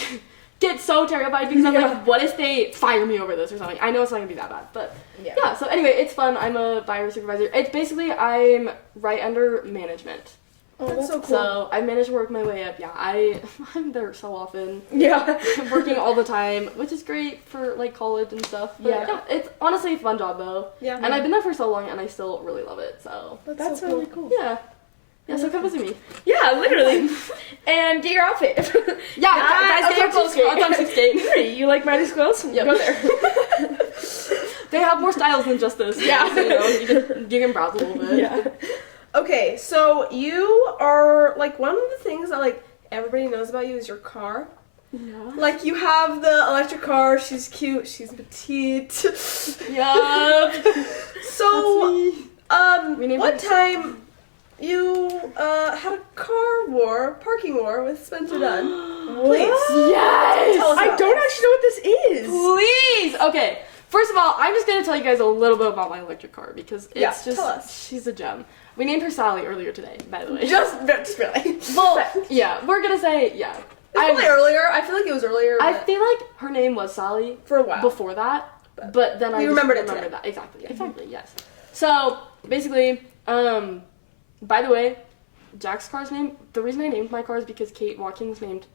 get so terrified because I'm like, what if they fire me over this or something? I know it's not gonna be that bad, but yeah. So anyway, it's fun. I'm a buyer supervisor. It's basically I'm right under management. Oh, that's so cool. So I managed to work my way up. Yeah, I'm there so often. Yeah. Working all the time, which is great for like college and stuff. But yeah, it's honestly a fun job though. Yeah. And I've been there for so long and I still really love it. So that's so really cool. Yeah. Yeah, so come visit me. Yeah, literally. And get your outfit. Yeah, guys, get your clothes. I'm 16. You like Maddie's clothes? Yep. Go there. They have more styles than just this. Yeah. So, you can browse a little bit. Yeah. Okay, so you are, like, one of the things that, like, everybody knows about you is your car. Yeah. Like, you have the electric car, she's cute, she's petite. Yup. So, one time you had a parking war with Spencer Dunn. Please. Yes! Tell us I don't actually know what this is. Please! Okay. First of all, I'm just gonna tell you guys a little bit about my electric car because it's tell us. She's a gem. We named her Sally earlier today, by the way. Just really. Well, yeah, we're gonna say, yeah. Probably earlier. I feel like it was earlier. I feel like her name was Sally for a while before that, but then I remembered that. Exactly, yes. So, basically, by the way, Jack's car's name, the reason I named my car is because Kate Watkins named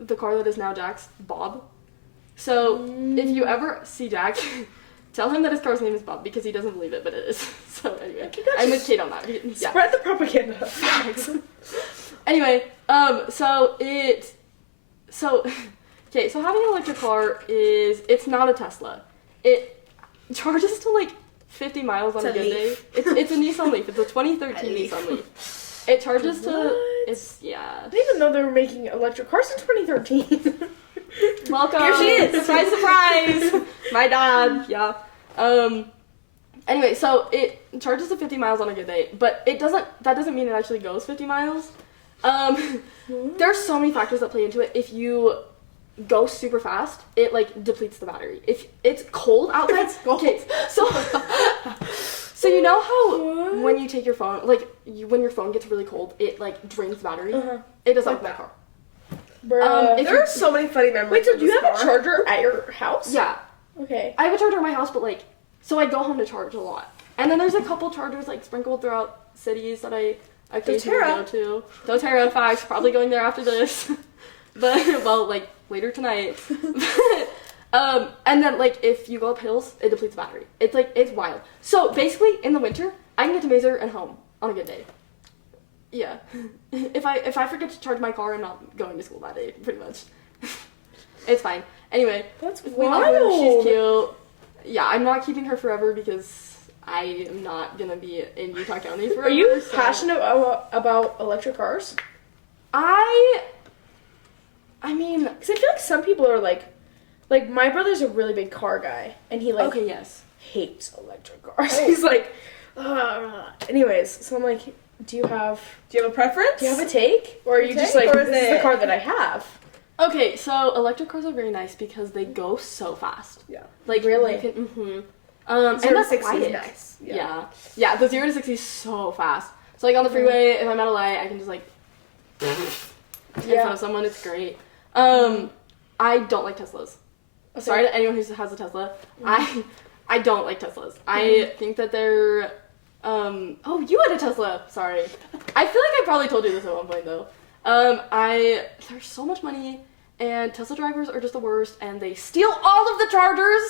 the car that is now Jack's Bob. So, if you ever see Jack, tell him that his car's name is Bob because he doesn't believe it, but it is. So, anyway, I'm with Kate on that. Yeah. Spread the propaganda. Anyway, so having an electric car it's not a Tesla. It charges to like 50 miles on a good day. It's a Nissan Leaf. It's a 2013 Nissan Leaf. It charges to, I didn't even know they were making electric cars in 2013. Welcome. Here she is. Surprise, surprise. My dad. Yeah. Anyway, so it charges to 50 miles on a good day, but that doesn't mean it actually goes 50 miles. There's so many factors that play into it. If you go super fast, it like depletes the battery. If it's cold outside, okay, so you know how when you take your phone, like when your phone gets really cold, it like drains the battery. It does that with my car. There are so many funny memories. Wait, so do you have a charger at your house? Yeah. Okay. I have a charger at my house, but like, so I go home to charge a lot. And then there's a couple chargers like sprinkled throughout cities that I occasionally go to. doTERRA, facts, probably going there after this. But, well, like, later tonight. And then, like, if you go up hills, it depletes the battery. It's, like, it's wild. So, basically, in the winter, I can get to Maeser and home on a good day. Yeah. If I forget to charge my car, I'm not going to school that day, pretty much. It's fine. Anyway, That's we love her. She's cute. Yeah, I'm not keeping her forever because I am not gonna be in Utah County forever. Are you so. passionate about electric cars? I mean, Because I feel like some people are like my brother's a really big car guy, and he like okay, yes. hates electric cars. Oh. He's like, anyways. So I'm like, do you have a preference? a take, or are you just Take, like, or is this is the it- car that I have? Okay, so electric cars are very nice because they go so fast. Yeah. Like Really? You can, and 0 to that's 60 is quiet. nice. Yeah. The 0 to 60 is so fast. So like on the freeway, if I'm at a light, I can just like in front of someone. It's great. I don't like Teslas. Okay. Sorry to anyone who has a Tesla. I don't like Teslas. I think that they're oh, you had a Tesla. Sorry. I feel like I probably told you this at one point though. There's so much money, and Tesla drivers are just the worst, and they steal all of the chargers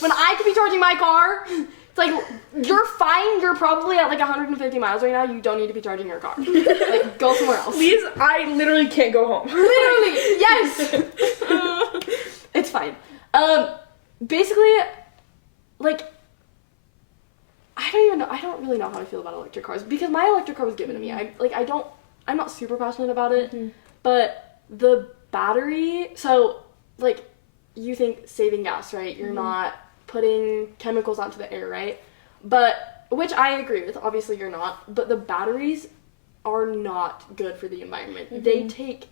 when I could be charging my car. It's like, you're fine, you're probably at like 150 miles right now, you don't need to be charging your car. Like, go somewhere else. Please, I literally can't go home. Literally, yes! It's fine. Basically, like, I don't really know how I feel about electric cars, because my electric car was given to me. I'm not super passionate about it, but the battery, so, like, you think saving gas, right? You're not putting chemicals onto the air, right? But, which I agree with, obviously you're not, but the batteries are not good for the environment. They take,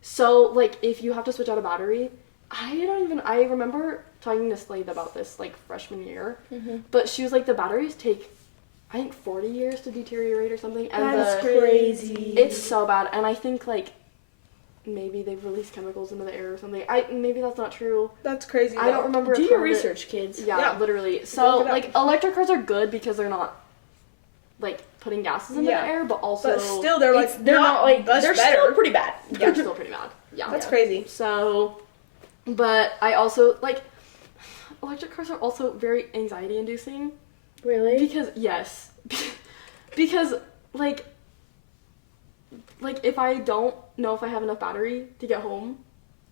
so, like, if you have to switch out a battery, I remember talking to Slade about this, like, freshman year, but she was like, the batteries take, I think 40 years to deteriorate or something. And That's crazy. It's so bad. And I think, like, maybe they've released chemicals into the air or something. Maybe that's not true. That's crazy. I don't remember. Do a your ton of it. research, kids. Yeah, literally. So, Look it up. like, electric cars are good because they're not, like, putting gases into the air, but also... But still, they're like, They're not like, much they're better. still pretty bad. They're still pretty bad. Yeah. That's crazy. So, but I also, like, electric cars are also very anxiety-inducing. Really? Because, yes. Because, like, if I don't know if I have enough battery to get home,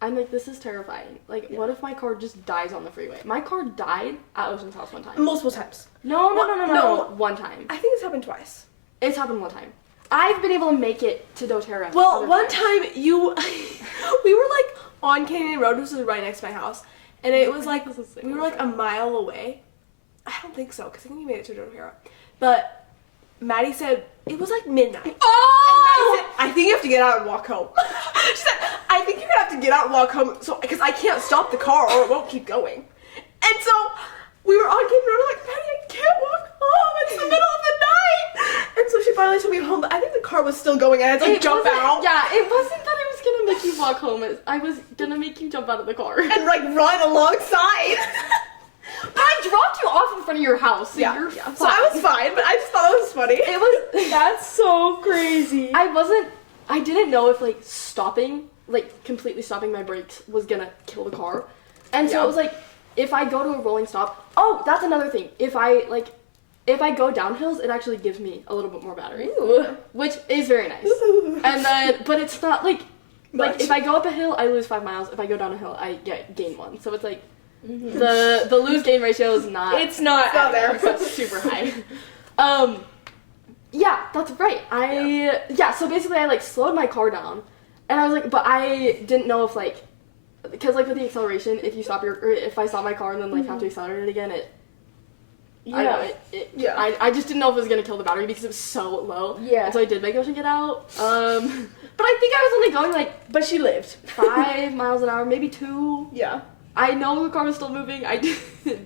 I'm like, this is terrifying. Like, what if my car just dies on the freeway? My car died at Ocean's house one time. Multiple times. No. No. One time. I think it's happened twice. It's happened one time. I've been able to make it to doTERRA. Well, other one times. time we were like on Canyon Road, which is right next to my house, and it was like, we were like a mile away. I don't think so, because I think we made it to doTERRA. But Maddie said, it was like midnight. Oh! And Maddie said, I think you have to get out and walk home. She said, I think you're gonna have to get out and walk home, so because I can't stop the car or it won't keep going. And so we were on Canyon Road, like, Maddie, I can't walk home. It's the middle of the night. And so she finally took me home. I think the car was still going, and I had to like, jump wasn't- out. Yeah, it wasn't that I was gonna make you walk home. I was gonna make you jump out of the car. And like run alongside. But I dropped you off in front of your house, so you're fine. So I was fine, but I just thought it was funny. It was. That's so crazy. I didn't know if like stopping, like completely stopping my brakes was gonna kill the car. And so it was like, if I go to a rolling stop, oh, that's another thing. If I go down hills, it actually gives me a little bit more battery. Ooh. Which is very nice. And then, but it's not like if I go up a hill, I lose 5 miles. If I go down a hill, I gain 1. So it's like, the lose gain ratio is not. It's not there. It's not super high. Yeah, that's right. So basically I like slowed my car down, and I was like, but I didn't know if like, because like with the acceleration, if you stop if I stop my car and then like have to accelerate it again, I just didn't know if it was gonna kill the battery because it was so low. Yeah. And so I did make Ocean get out. But I think I was only going like, But she lived. 5 miles an hour, maybe 2. Yeah. I know the car was still moving. I did,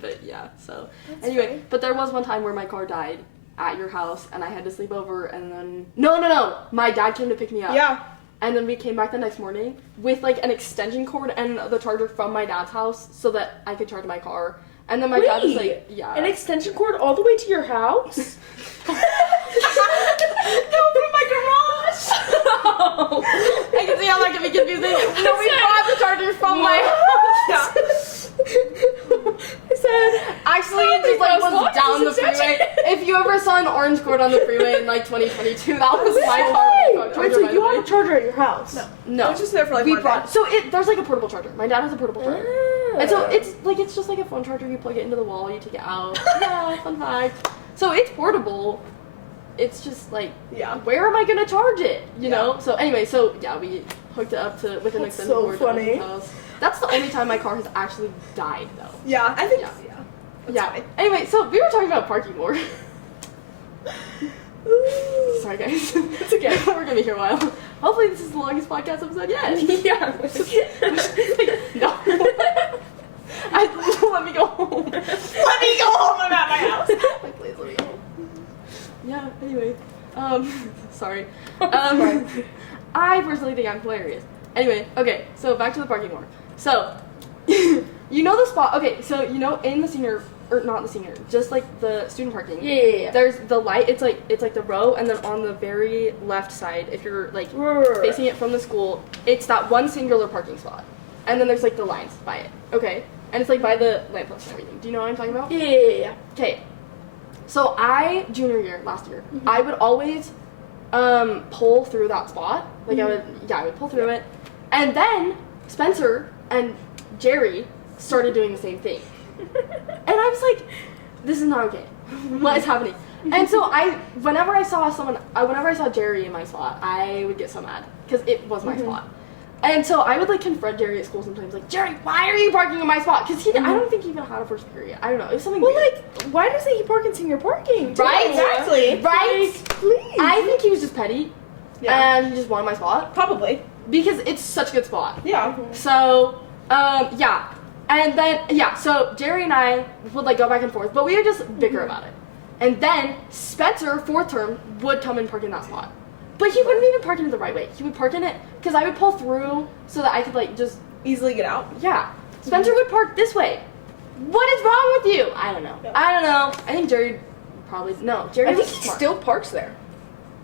but yeah. So anyway, funny. but there was one time where my car died at your house, and I had to sleep over. And then no, my dad came to pick me up. Yeah. And then we came back the next morning with like an extension cord and the charger from my dad's house, so that I could charge my car. And then my dad was like, yeah. An extension cord all the way to your house? No, from my garage. I can see how that can be confusing. No, we brought the charger from my house. I said, Actually, it just like was down the extension. freeway. If you ever saw an orange cord on the freeway in like 2022, that was my car. charger. Wait, so by you the way. have a charger at your house? No. No. It's just there for like we one brought day. so there's like a portable charger. My dad has a portable charger. Ah. And so it's just like a phone charger. You plug it into the wall, you take it out. Yeah, fun fact. So it's portable. It's just like, Yeah. where am I gonna charge it? You Yeah. know. So anyway, so yeah, we hooked it up to with an That's extended so cord. funny. To Elsa's house. That's the only time my car has actually died, though. Yeah, I think. Yeah. Yeah. That's Yeah. fine. Anyway, so we were talking about parking more. Sorry, guys. It's okay. We're gonna be here a while. Hopefully, this is the longest podcast episode yet. Yeah. No. Let me go home. Let me go home. I'm at my house. Like, please let me go home. Yeah. Anyway, sorry. fine. I personally think I'm hilarious. Anyway, okay. So back to the parking lot. So, you know the spot. Okay. So you know in the senior or not the senior, just like the student parking. Yeah. There's the light. It's like the row, and then on the very left side, if you're like facing it from the school, it's that one singular parking spot, and then there's like the lines by it. Okay, and it's like by the lamppost and everything. Do you know what I'm talking about? Yeah. Okay. So junior year, last year, I would always pull through that spot. Like I would pull through it, and then Spencer and Jerry started doing the same thing. And I was like, this is not okay. What is happening? And so whenever I saw Jerry in my spot, I would get so mad because it was my spot. And so I would like confront Jerry at school sometimes, like, Jerry, why are you parking in my spot? Because I don't think he even had a first period. I don't know. It was something Well, weird. like, why doesn't he park in senior parking? Right? Exactly. Right? Please. I think he was just petty. Yeah. And he just wanted my spot. Probably. Because it's such a good spot. Yeah. So, yeah. And then, so Jerry and I would, like, go back and forth, but we would just bicker about it. And then Spencer, fourth term, would come and park in that spot. But he wouldn't even park in it the right way. He would park in it, because I would pull through so that I could, like, just, Easily get out. yeah. Spencer would park this way. What is wrong with you? I don't know. Yeah. I don't know. I think Jerry Jerry I think was he smart. still parks there.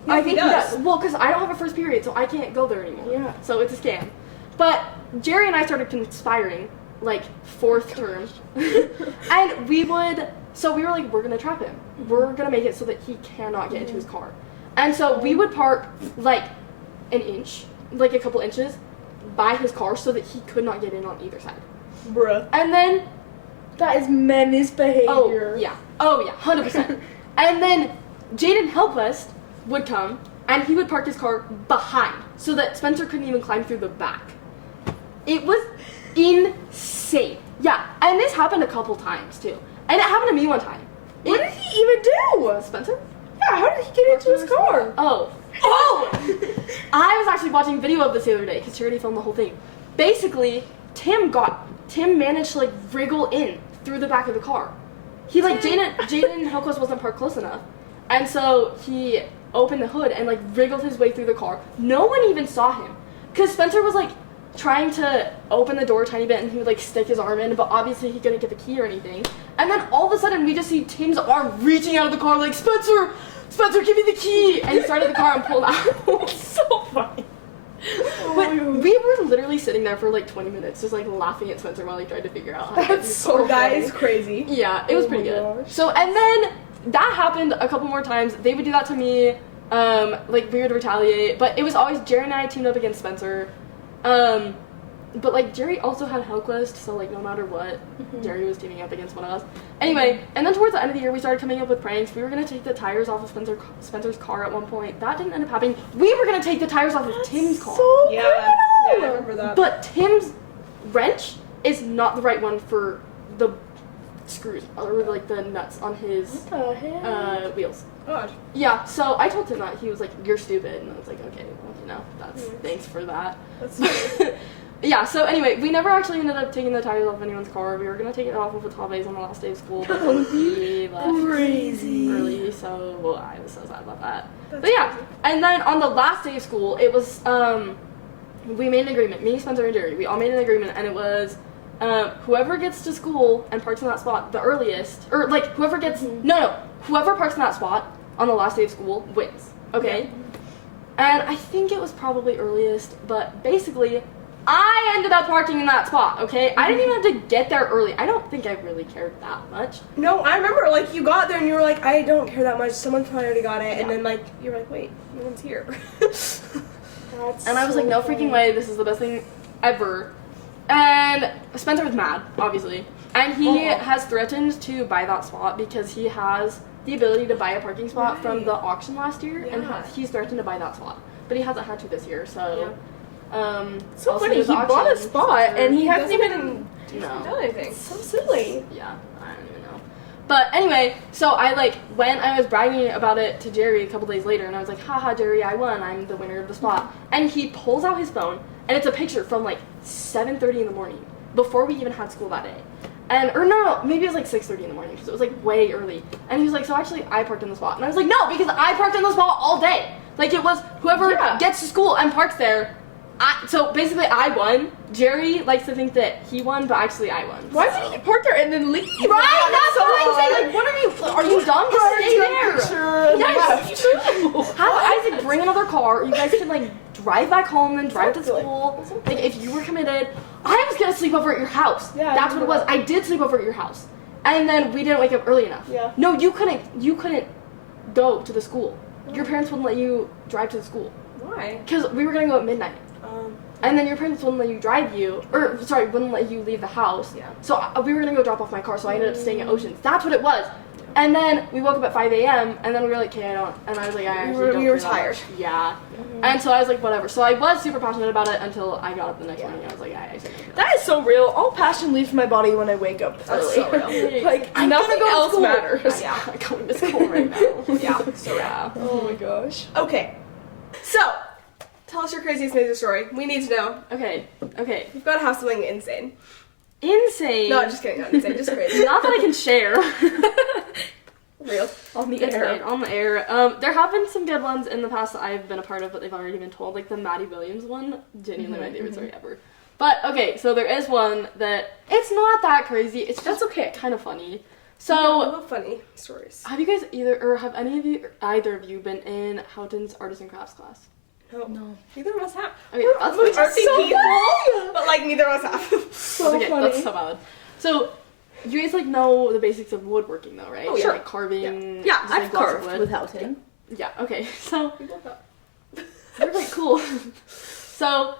Yeah, I think he does. Well, because I don't have a first period, so I can't go there anymore. Yeah. So it's a scam. But Jerry and I started conspiring, like, fourth term. And we were like, we're gonna trap him. We're gonna make it so that he cannot get into his car. And so we would park, like, an inch, like a couple inches, by his car so that he could not get in on either side. Bruh. And then, That is menace behavior. oh yeah, 100%. And then Jaden Hellquist would come, and he would park his car behind, so that Spencer couldn't even climb through the back. It was insane. Yeah, and this happened a couple times, too. And it happened to me one time. What did he even do? Spencer? Yeah, how did he get into his car? Oh! I was actually watching video of this the other day, because Charity filmed the whole thing. Basically, Tim managed to, like, wriggle in through the back of the car. He, like, Jaden Hellquist wasn't parked close enough. And so he opened the hood and, like, wriggled his way through the car. No one even saw him. Because Spencer was, like, trying to open the door a tiny bit, and he would, like, stick his arm in, but obviously he couldn't get the key or anything. And then all of a sudden, we just see Tim's arm reaching out of the car, like, Spencer, give me the key! And he started the car and pulled out. So funny. But we were literally sitting there for, like, 20 minutes, just, like, laughing at Spencer while he tried to figure out how to get in That's his so car. That funny. is crazy. Yeah, it was Oh pretty my good. gosh. So, and then that happened a couple more times. They would do that to me. Like, we would retaliate. But it was always Jerry and I teamed up against Spencer. But, like, Jerry also had Hellquist, so, like, no matter what, Jerry was teaming up against one of us. Anyway, and then towards the end of the year, we started coming up with pranks. We were going to take the tires off of Spencer's car at one point. That didn't end up happening. We were going to take the tires off of Tim's car. So Yeah. criminal. Yeah, I remember that. But Tim's wrench is not the right one for the screws, or, like, the nuts on his What the hell? wheels. God. Yeah, so I told Tim that. He was like, you're stupid. And I was like, okay, well, you know, thanks for that. That's funny. Yeah, so anyway, we never actually ended up taking the tires off of anyone's car. We were going to take it off of Watabe's on the last day of school, but then we left Crazy. early, so I was so sad about that. That's But yeah, crazy. and then on the last day of school, it was, we made an agreement. Me, Spencer, and Jerry, we all made an agreement, and it was, whoever gets to school and parks in that spot the earliest, or, like, whoever gets, whoever parks in that spot on the last day of school wins, okay? And I think it was probably earliest, but basically, I ended up parking in that spot, okay? I didn't even have to get there early. I don't think I really cared that much. No, I remember, like, you got there and you were like, I don't care that much. Someone probably already got it. And then, like, you were like, wait, no one's here. And I was like, no freaking way. This is the best thing ever. And Spencer was mad, obviously. And he has threatened to buy that spot because he has the ability to buy a parking spot from the auction last year. And he's threatened to buy that spot. But he hasn't had to this year, so... So funny, he bought a spot and he hasn't even done anything. So silly. Yeah, I don't even know. But anyway, so I was bragging about it to Jerry a couple days later, and I was like, haha, Jerry, I won, I'm the winner of the spot. And he pulls out his phone, and it's a picture from 7:30 in the morning, before we even had school that day. Or no, maybe it was 6:30 in the morning, because it was way early. And he was like, so actually I parked in the spot. And I was like, no, because I parked in the spot all day. It was whoever gets to school and parks there. So basically I won. Jerry likes to think that he won, but actually I won. Why would he park there and then leave? Right, that's what I'm saying. What are you dumb? Just stay there. Yes, you have Isaac bring another car. You guys can drive back home and drive to school. If you were committed, I was gonna sleep over at your house. Yeah, that's what it was. I did sleep over at your house, and then we didn't wake up early enough. Yeah. No, you couldn't go to the school. Your parents wouldn't let you drive to the school. Why? Because we were gonna go at midnight. And then your parents wouldn't let you wouldn't let you leave the house. Yeah. So we were gonna go drop off my car, so I ended up staying at Oceans. That's what it was. And then we woke up at 5 a.m. and then we were like, okay, I don't. And I was like, I actually don't. We were care that tired. much. Yeah. And so I was like, whatever. So I was super passionate about it until I got up the next morning. And I was like, I actually don't care. That is so real. All passion leaves my body when I wake up early. So real. Nothing else matters. Yeah, I'm going to school right now. Yeah. So yeah. Oh my gosh. Okay. So, tell us your craziest Maeser story. We need to know. Okay. You've got to have something insane. Insane. No, just kidding. Not insane. Just crazy. Not that I can share. Real. On the It's air. fine, on the air. There have been some good ones in the past that I've been a part of, but they've already been told. The Maddie Williams one, genuinely my favorite story ever. But okay, so there is one that it's not that crazy. It's just That's okay. kind of funny. I So love funny stories. have you guys either of you been in Houghton's arts and crafts class? No. Neither of us have. Okay, We're that's artsy so people, funny. but neither of us have. So okay, funny. that's so bad. So you guys know the basics of woodworking though, right? Oh, yeah. Carving. Yeah, just, I've blocks of carved wood. with Houghton. Yeah. Okay. So We love that. they're cool. So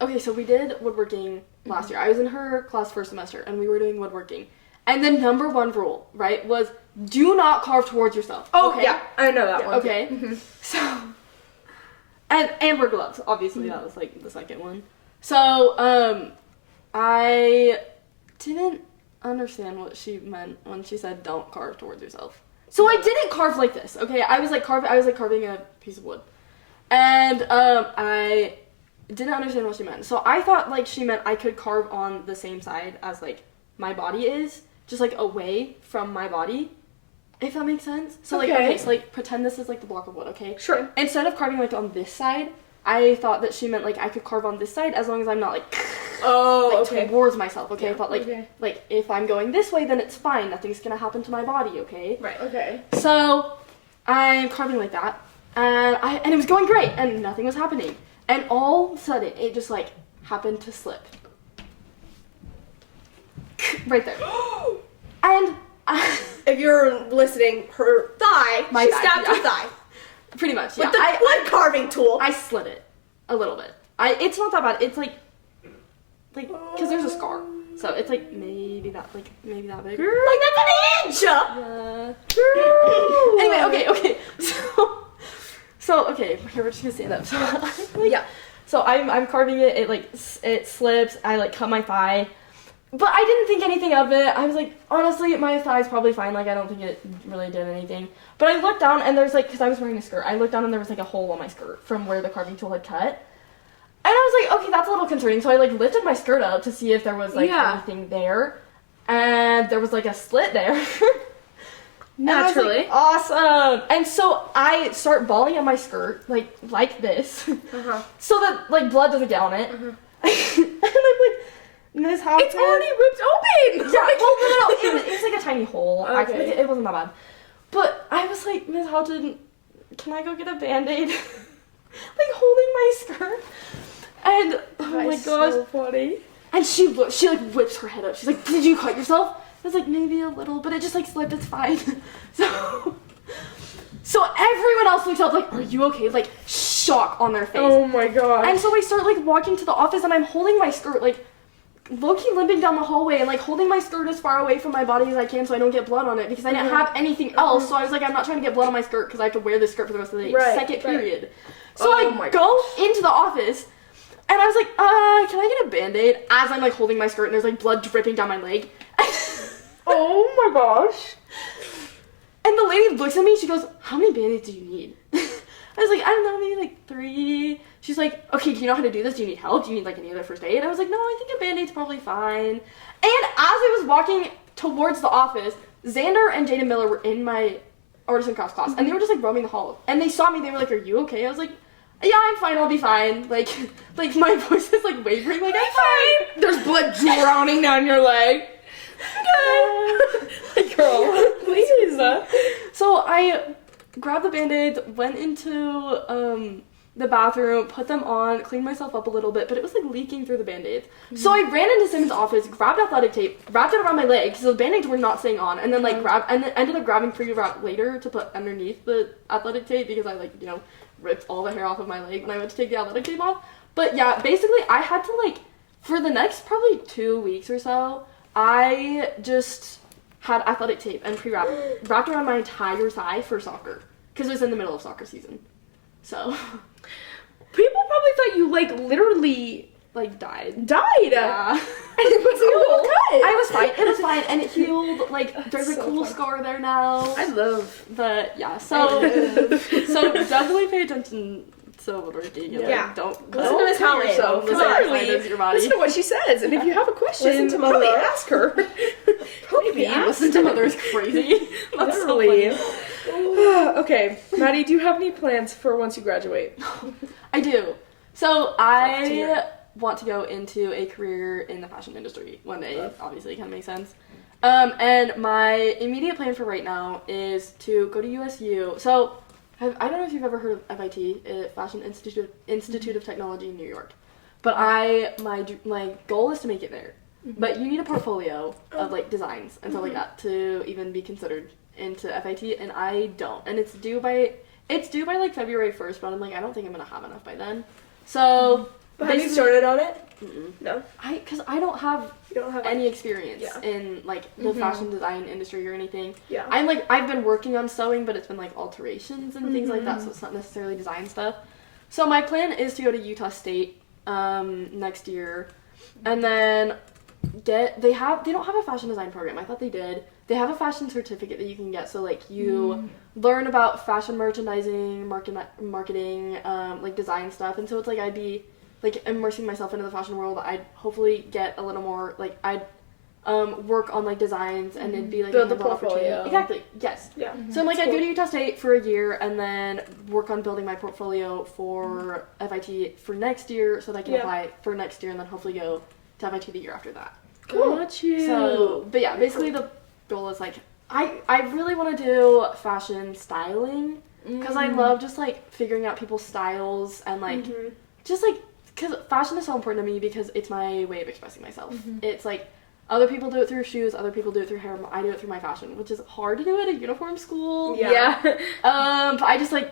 okay, so we did woodworking last year. I was in her class first semester, and we were doing woodworking. And the number one rule, right, was do not carve towards yourself. Oh, okay? yeah. I know that one. Okay. So, and amber gloves, obviously, that was the second one. So, I didn't understand what she meant when she said don't carve towards yourself. So I didn't carve like this, okay? I was carving a piece of wood. And I didn't understand what she meant. So I thought she meant I could carve on the same side as my body is, just away from my body. If that makes sense. So so pretend this is the block of wood, okay? Sure. Instead of carving on this side, I thought that she meant I could carve on this side as long as I'm not towards myself, okay? Yeah, I thought if I'm going this way, then it's fine. Nothing's gonna happen to my body, okay? Right. Okay. So I'm carving like that, and it was going great, and nothing was happening, and all of a sudden it just happened to slip. Right there. And if you're listening, her thigh, she stabbed her thigh. Pretty much, yeah. With the wood carving tool. I slit it a little bit. It's not that bad. It's because there's a scar, so it's maybe that big. That's an inch! Yeah. Anyway, okay. So okay, we're just gonna stand up. So yeah. So I'm carving it. It slips. I cut my thigh. But I didn't think anything of it. I was honestly, my thigh's probably fine. I don't think it really did anything. But I looked down and there's because I was wearing a skirt. I looked down and there was a hole on my skirt from where the carving tool had cut. And I was okay, that's a little concerning. So I lifted my skirt up to see if there was anything there. And there was a slit there. Naturally. Awesome. And so I start balling on my skirt like this. So that blood doesn't get on it. And I'm Ms. Houghton. It's already ripped open! Yeah, well, no. It was a tiny hole. Okay. Actually, it wasn't that bad. But I was Ms. Houghton, can I go get a Band-Aid? Holding my skirt. And oh my That's gosh. so funny. And she like whips her head up. She's like, "Did you cut yourself?" I was like, "Maybe a little, but it just like slipped. It's fine." So everyone else looks up like, "Are you okay?" Like shock on their face. Oh my god. And so I start like walking to the office, and I'm holding my skirt like low-key limping down the hallway, and like holding my skirt as far away from my body as I can so I don't get blood on it, because I didn't have anything else. So I was like, I'm not trying to get blood on my skirt because I have to wear this skirt for the rest of the day. Right, Second right. period. So Oh I my go into the office, and I was like, can I get a Band-Aid? As I'm like holding my skirt, and there's like blood dripping down my leg. Oh my gosh. And the lady looks at me, she goes, "How many Band-Aids do you need?" I was like, "I don't know, maybe like 3. She's like, "Okay, do you know how to do this? Do you need help? Do you need like any other first aid?" I was like, "No, I think a Band-Aid's probably fine." And as I was walking towards the office, Xander and Jaden Miller were in my arts and crafts class, and they were just like roaming the hall. And they saw me, they were like, "Are you okay?" I was like, "Yeah, I'm fine, I'll be fine." Like my voice is like wavering, like, "I'm fine." There's blood drowning down your leg. Okay. Girl, please. So I grabbed the Band-Aids, went into the bathroom, put them on, cleaned myself up a little bit, but it was like leaking through the Band-Aids. So I ran into Simon's office, grabbed athletic tape, wrapped it around my leg because the Band-Aids were not staying on, and then like ended up grabbing pre-wrap later to put underneath the athletic tape because I like, ripped all the hair off of my leg when I went to take the athletic tape off. But yeah, basically I had to like, for the next probably 2 weeks or so, I just had athletic tape and wrapped around my entire thigh for soccer because it was in the middle of soccer season. So People probably thought you like literally like died. died. Yeah. And it was a little cut. I was fine. It was fine, and it healed. Like there's a so cool fun. scar there now. I love. But yeah, so definitely pay attention to what we're doing. And, Yeah. like, don't Listen to Miss tell Howard. yourself So this outside clearly, of your body. listen to what she says, and if you have a question, Listen to probably Mother. ask her. Maybe listen to Mother is crazy. That's so Literally. funny. Okay, Maddie, do you have any plans for once you graduate? I do. So to I hear. want to go into a career in the fashion industry one day. Obviously, kind of makes sense. And my immediate plan for right now is to go to USU. So I don't know if you've ever heard of FIT, Fashion Institute of Technology in New York. But my goal is to make it there. But you need a portfolio of like designs and stuff like that to even be considered into FIT, and I don't. And it's due by like February 1st, but I'm like, I don't think I'm gonna have enough by then. So But have you basically- started on it? Mm-mm. No. Because I don't have You don't have any experience Yeah. in like the fashion design industry or anything. Yeah. I've been working on sewing, but it's been like alterations and things like that, so it's not necessarily design stuff. So my plan is to go to Utah State next year, and then they don't have a fashion design program. I thought they did. They have a fashion certificate that you can get, so like you learn about fashion merchandising, marketing, like design stuff, and so it's like I'd be like immersing myself into the fashion world. I'd hopefully get a little more like I'd work on like designs, and it'd be like Build a the hands-on opportunity. portfolio. Exactly. Yes. Yeah. So I'm like, That's I'd go cool. to Utah State for a year and then work on building my portfolio for FIT for next year so that I can Yeah. apply for next year and then hopefully go to FIT the year after that. Got you. So, but yeah, basically the goal is like, I really want to do fashion styling because I love just like figuring out people's styles and like, just like, because fashion is so important to me because it's my way of expressing myself. It's like, other people do it through shoes, other people do it through hair, I do it through my fashion, which is hard to do at a uniform school. Yeah. But I just like,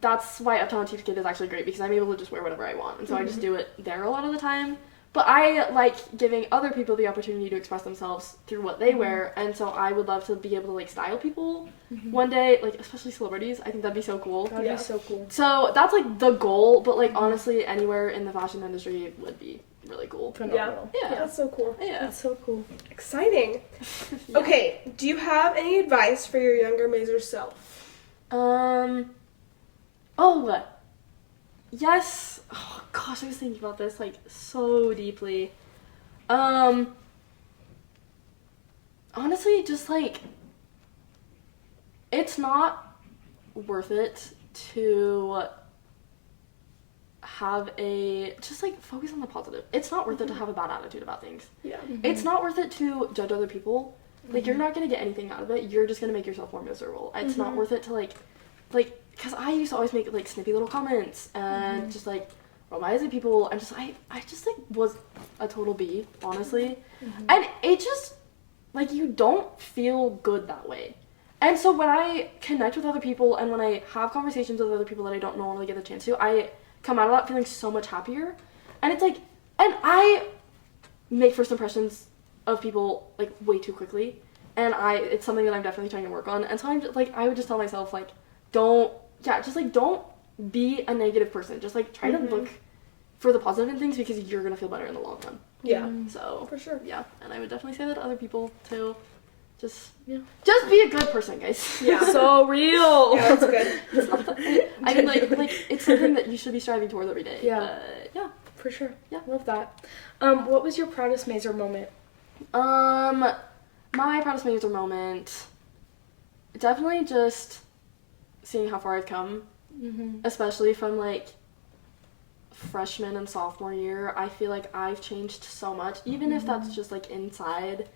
that's why Uptown Cheapskate is actually great because I'm able to just wear whatever I want. And so I just do it there a lot of the time. But I like giving other people the opportunity to express themselves through what they wear. And so I would love to be able to like style people one day, like especially celebrities. I think that'd be so cool. That'd be so cool. So that's like the goal, but like honestly, anywhere in the fashion industry would be really cool. Phenomenal. Yeah. That's so cool. Yeah. That's so cool. Exciting. Yeah. Okay, do you have any advice for your younger Maeser self? Oh, yes. Oh gosh, I was thinking about this like so deeply. Honestly, just like it's not worth it to have just like focus on the positive. It's not worth it to have a bad attitude about things. Yeah. It's not worth it to judge other people. Like you're not gonna get anything out of it. You're just gonna make yourself more miserable. It's not worth it to like, because I used to always make like snippy little comments and just like, why is it people, I just like was a total B, honestly. And it just, like, you don't feel good that way. And so when I connect with other people and when I have conversations with other people that I don't normally get the chance to, I come out of that feeling so much happier. And it's like, and I make first impressions of people, like, way too quickly. And it's something that I'm definitely trying to work on. And so I'm just, like, I would just tell myself, like, don't be a negative person. Just, like, try to look for the positive in things because you're going to feel better in the long run. Yeah. So, for sure. Yeah. And I would definitely say that to other people, too. Just be a good person, guys. Yeah. So real. Yeah, that's good. I mean, like, it's something that you should be striving towards every day. Yeah. Yeah. For sure. Yeah. Love that. What was your proudest Maeser moment? My proudest Maeser moment, definitely just seeing how far I've come, especially from, like, freshman and sophomore year. I feel like I've changed so much, even if that's just, like, inside.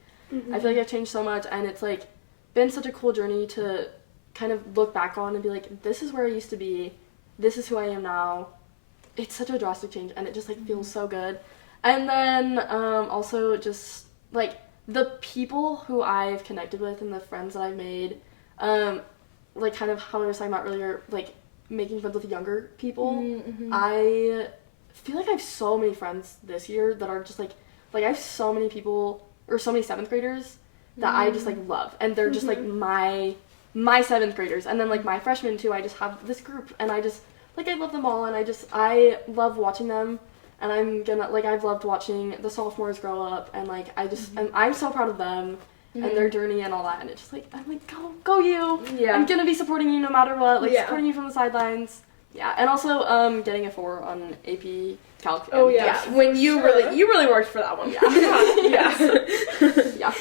I feel like I've changed so much, and it's, like, been such a cool journey to kind of look back on and be like, this is where I used to be, this is who I am now. It's such a drastic change, and it just, like, feels so good. And then, also just, like, the people who I've connected with and the friends that I've made, like, kind of how I was talking about earlier, like, making friends with younger people. I feel like I have so many friends this year that are just, like, I have so many people, or so many 7th graders that I just, like, love. And they're just, like, my 7th graders. And then, like, my freshmen, too, I just have this group, and I just, like, I love them all, and I love watching them. And I've loved watching the sophomores grow up, and, like, I'm so proud of them and their journey and all that, and it's just, like, I'm like, go you! Yeah. I'm gonna be supporting you no matter what, like, supporting you from the sidelines. Yeah, and also, getting a 4 on AP Calc. Oh, yeah. When you really worked for that one. Yeah. Yeah.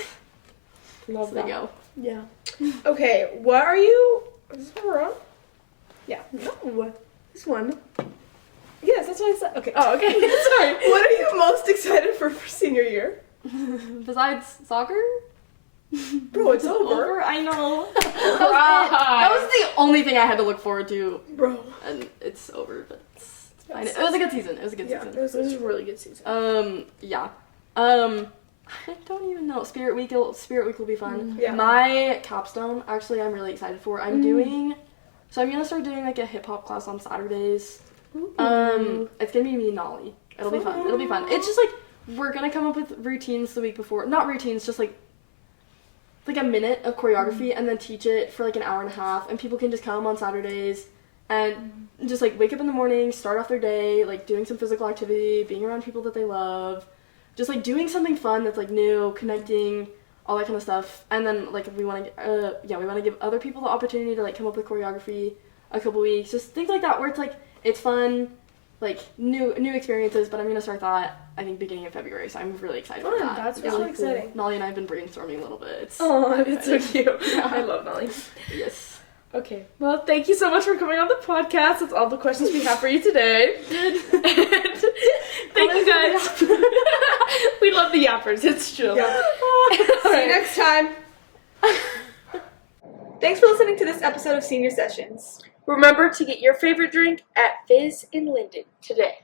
Love So that. there you go. Yeah. Okay, what are you... Is this one wrong? Yeah. No. This one. Yes, that's what I said. Okay. Oh, okay. Sorry. What are you most excited for senior year? Besides soccer? Bro, it's over. I know. That was the only thing I had to look forward to. Bro. And it's over, but it's fine. It was a good season. It was a good season. It was a really good season. Yeah. I don't even know. Spirit Week will be fun. Yeah. My capstone, actually, I'm really excited for. I'm gonna start doing, like, a hip hop class on Saturdays. It's gonna be me and Nolly. It'll be fun. It's just, like, we're gonna come up with routines the week before. Not routines, just, like a minute of choreography and then teach it for, like, an hour and a half, and people can just come on Saturdays and just, like, wake up in the morning, start off their day, like, doing some physical activity, being around people that they love, just, like, doing something fun that's, like, new, connecting, all that kind of stuff. And then, like, we want to give other people the opportunity to, like, come up with choreography a couple weeks, just things like that, where it's, like, it's fun, like, new experiences. But I'm gonna start that, I think, beginning of February, so I'm really excited about that. That's really exciting. Nolly and I have been brainstorming a little bit. It's so cute. Yeah. I love Nolly. Yes. Okay. Well, thank you so much for coming on the podcast. That's all the questions we have for you today. And thank you guys. We love the yappers. It's true. Yeah. See you next time. Thanks for listening to this episode of Senior Sessions. Remember to get your favorite drink at Fizz in Linden today.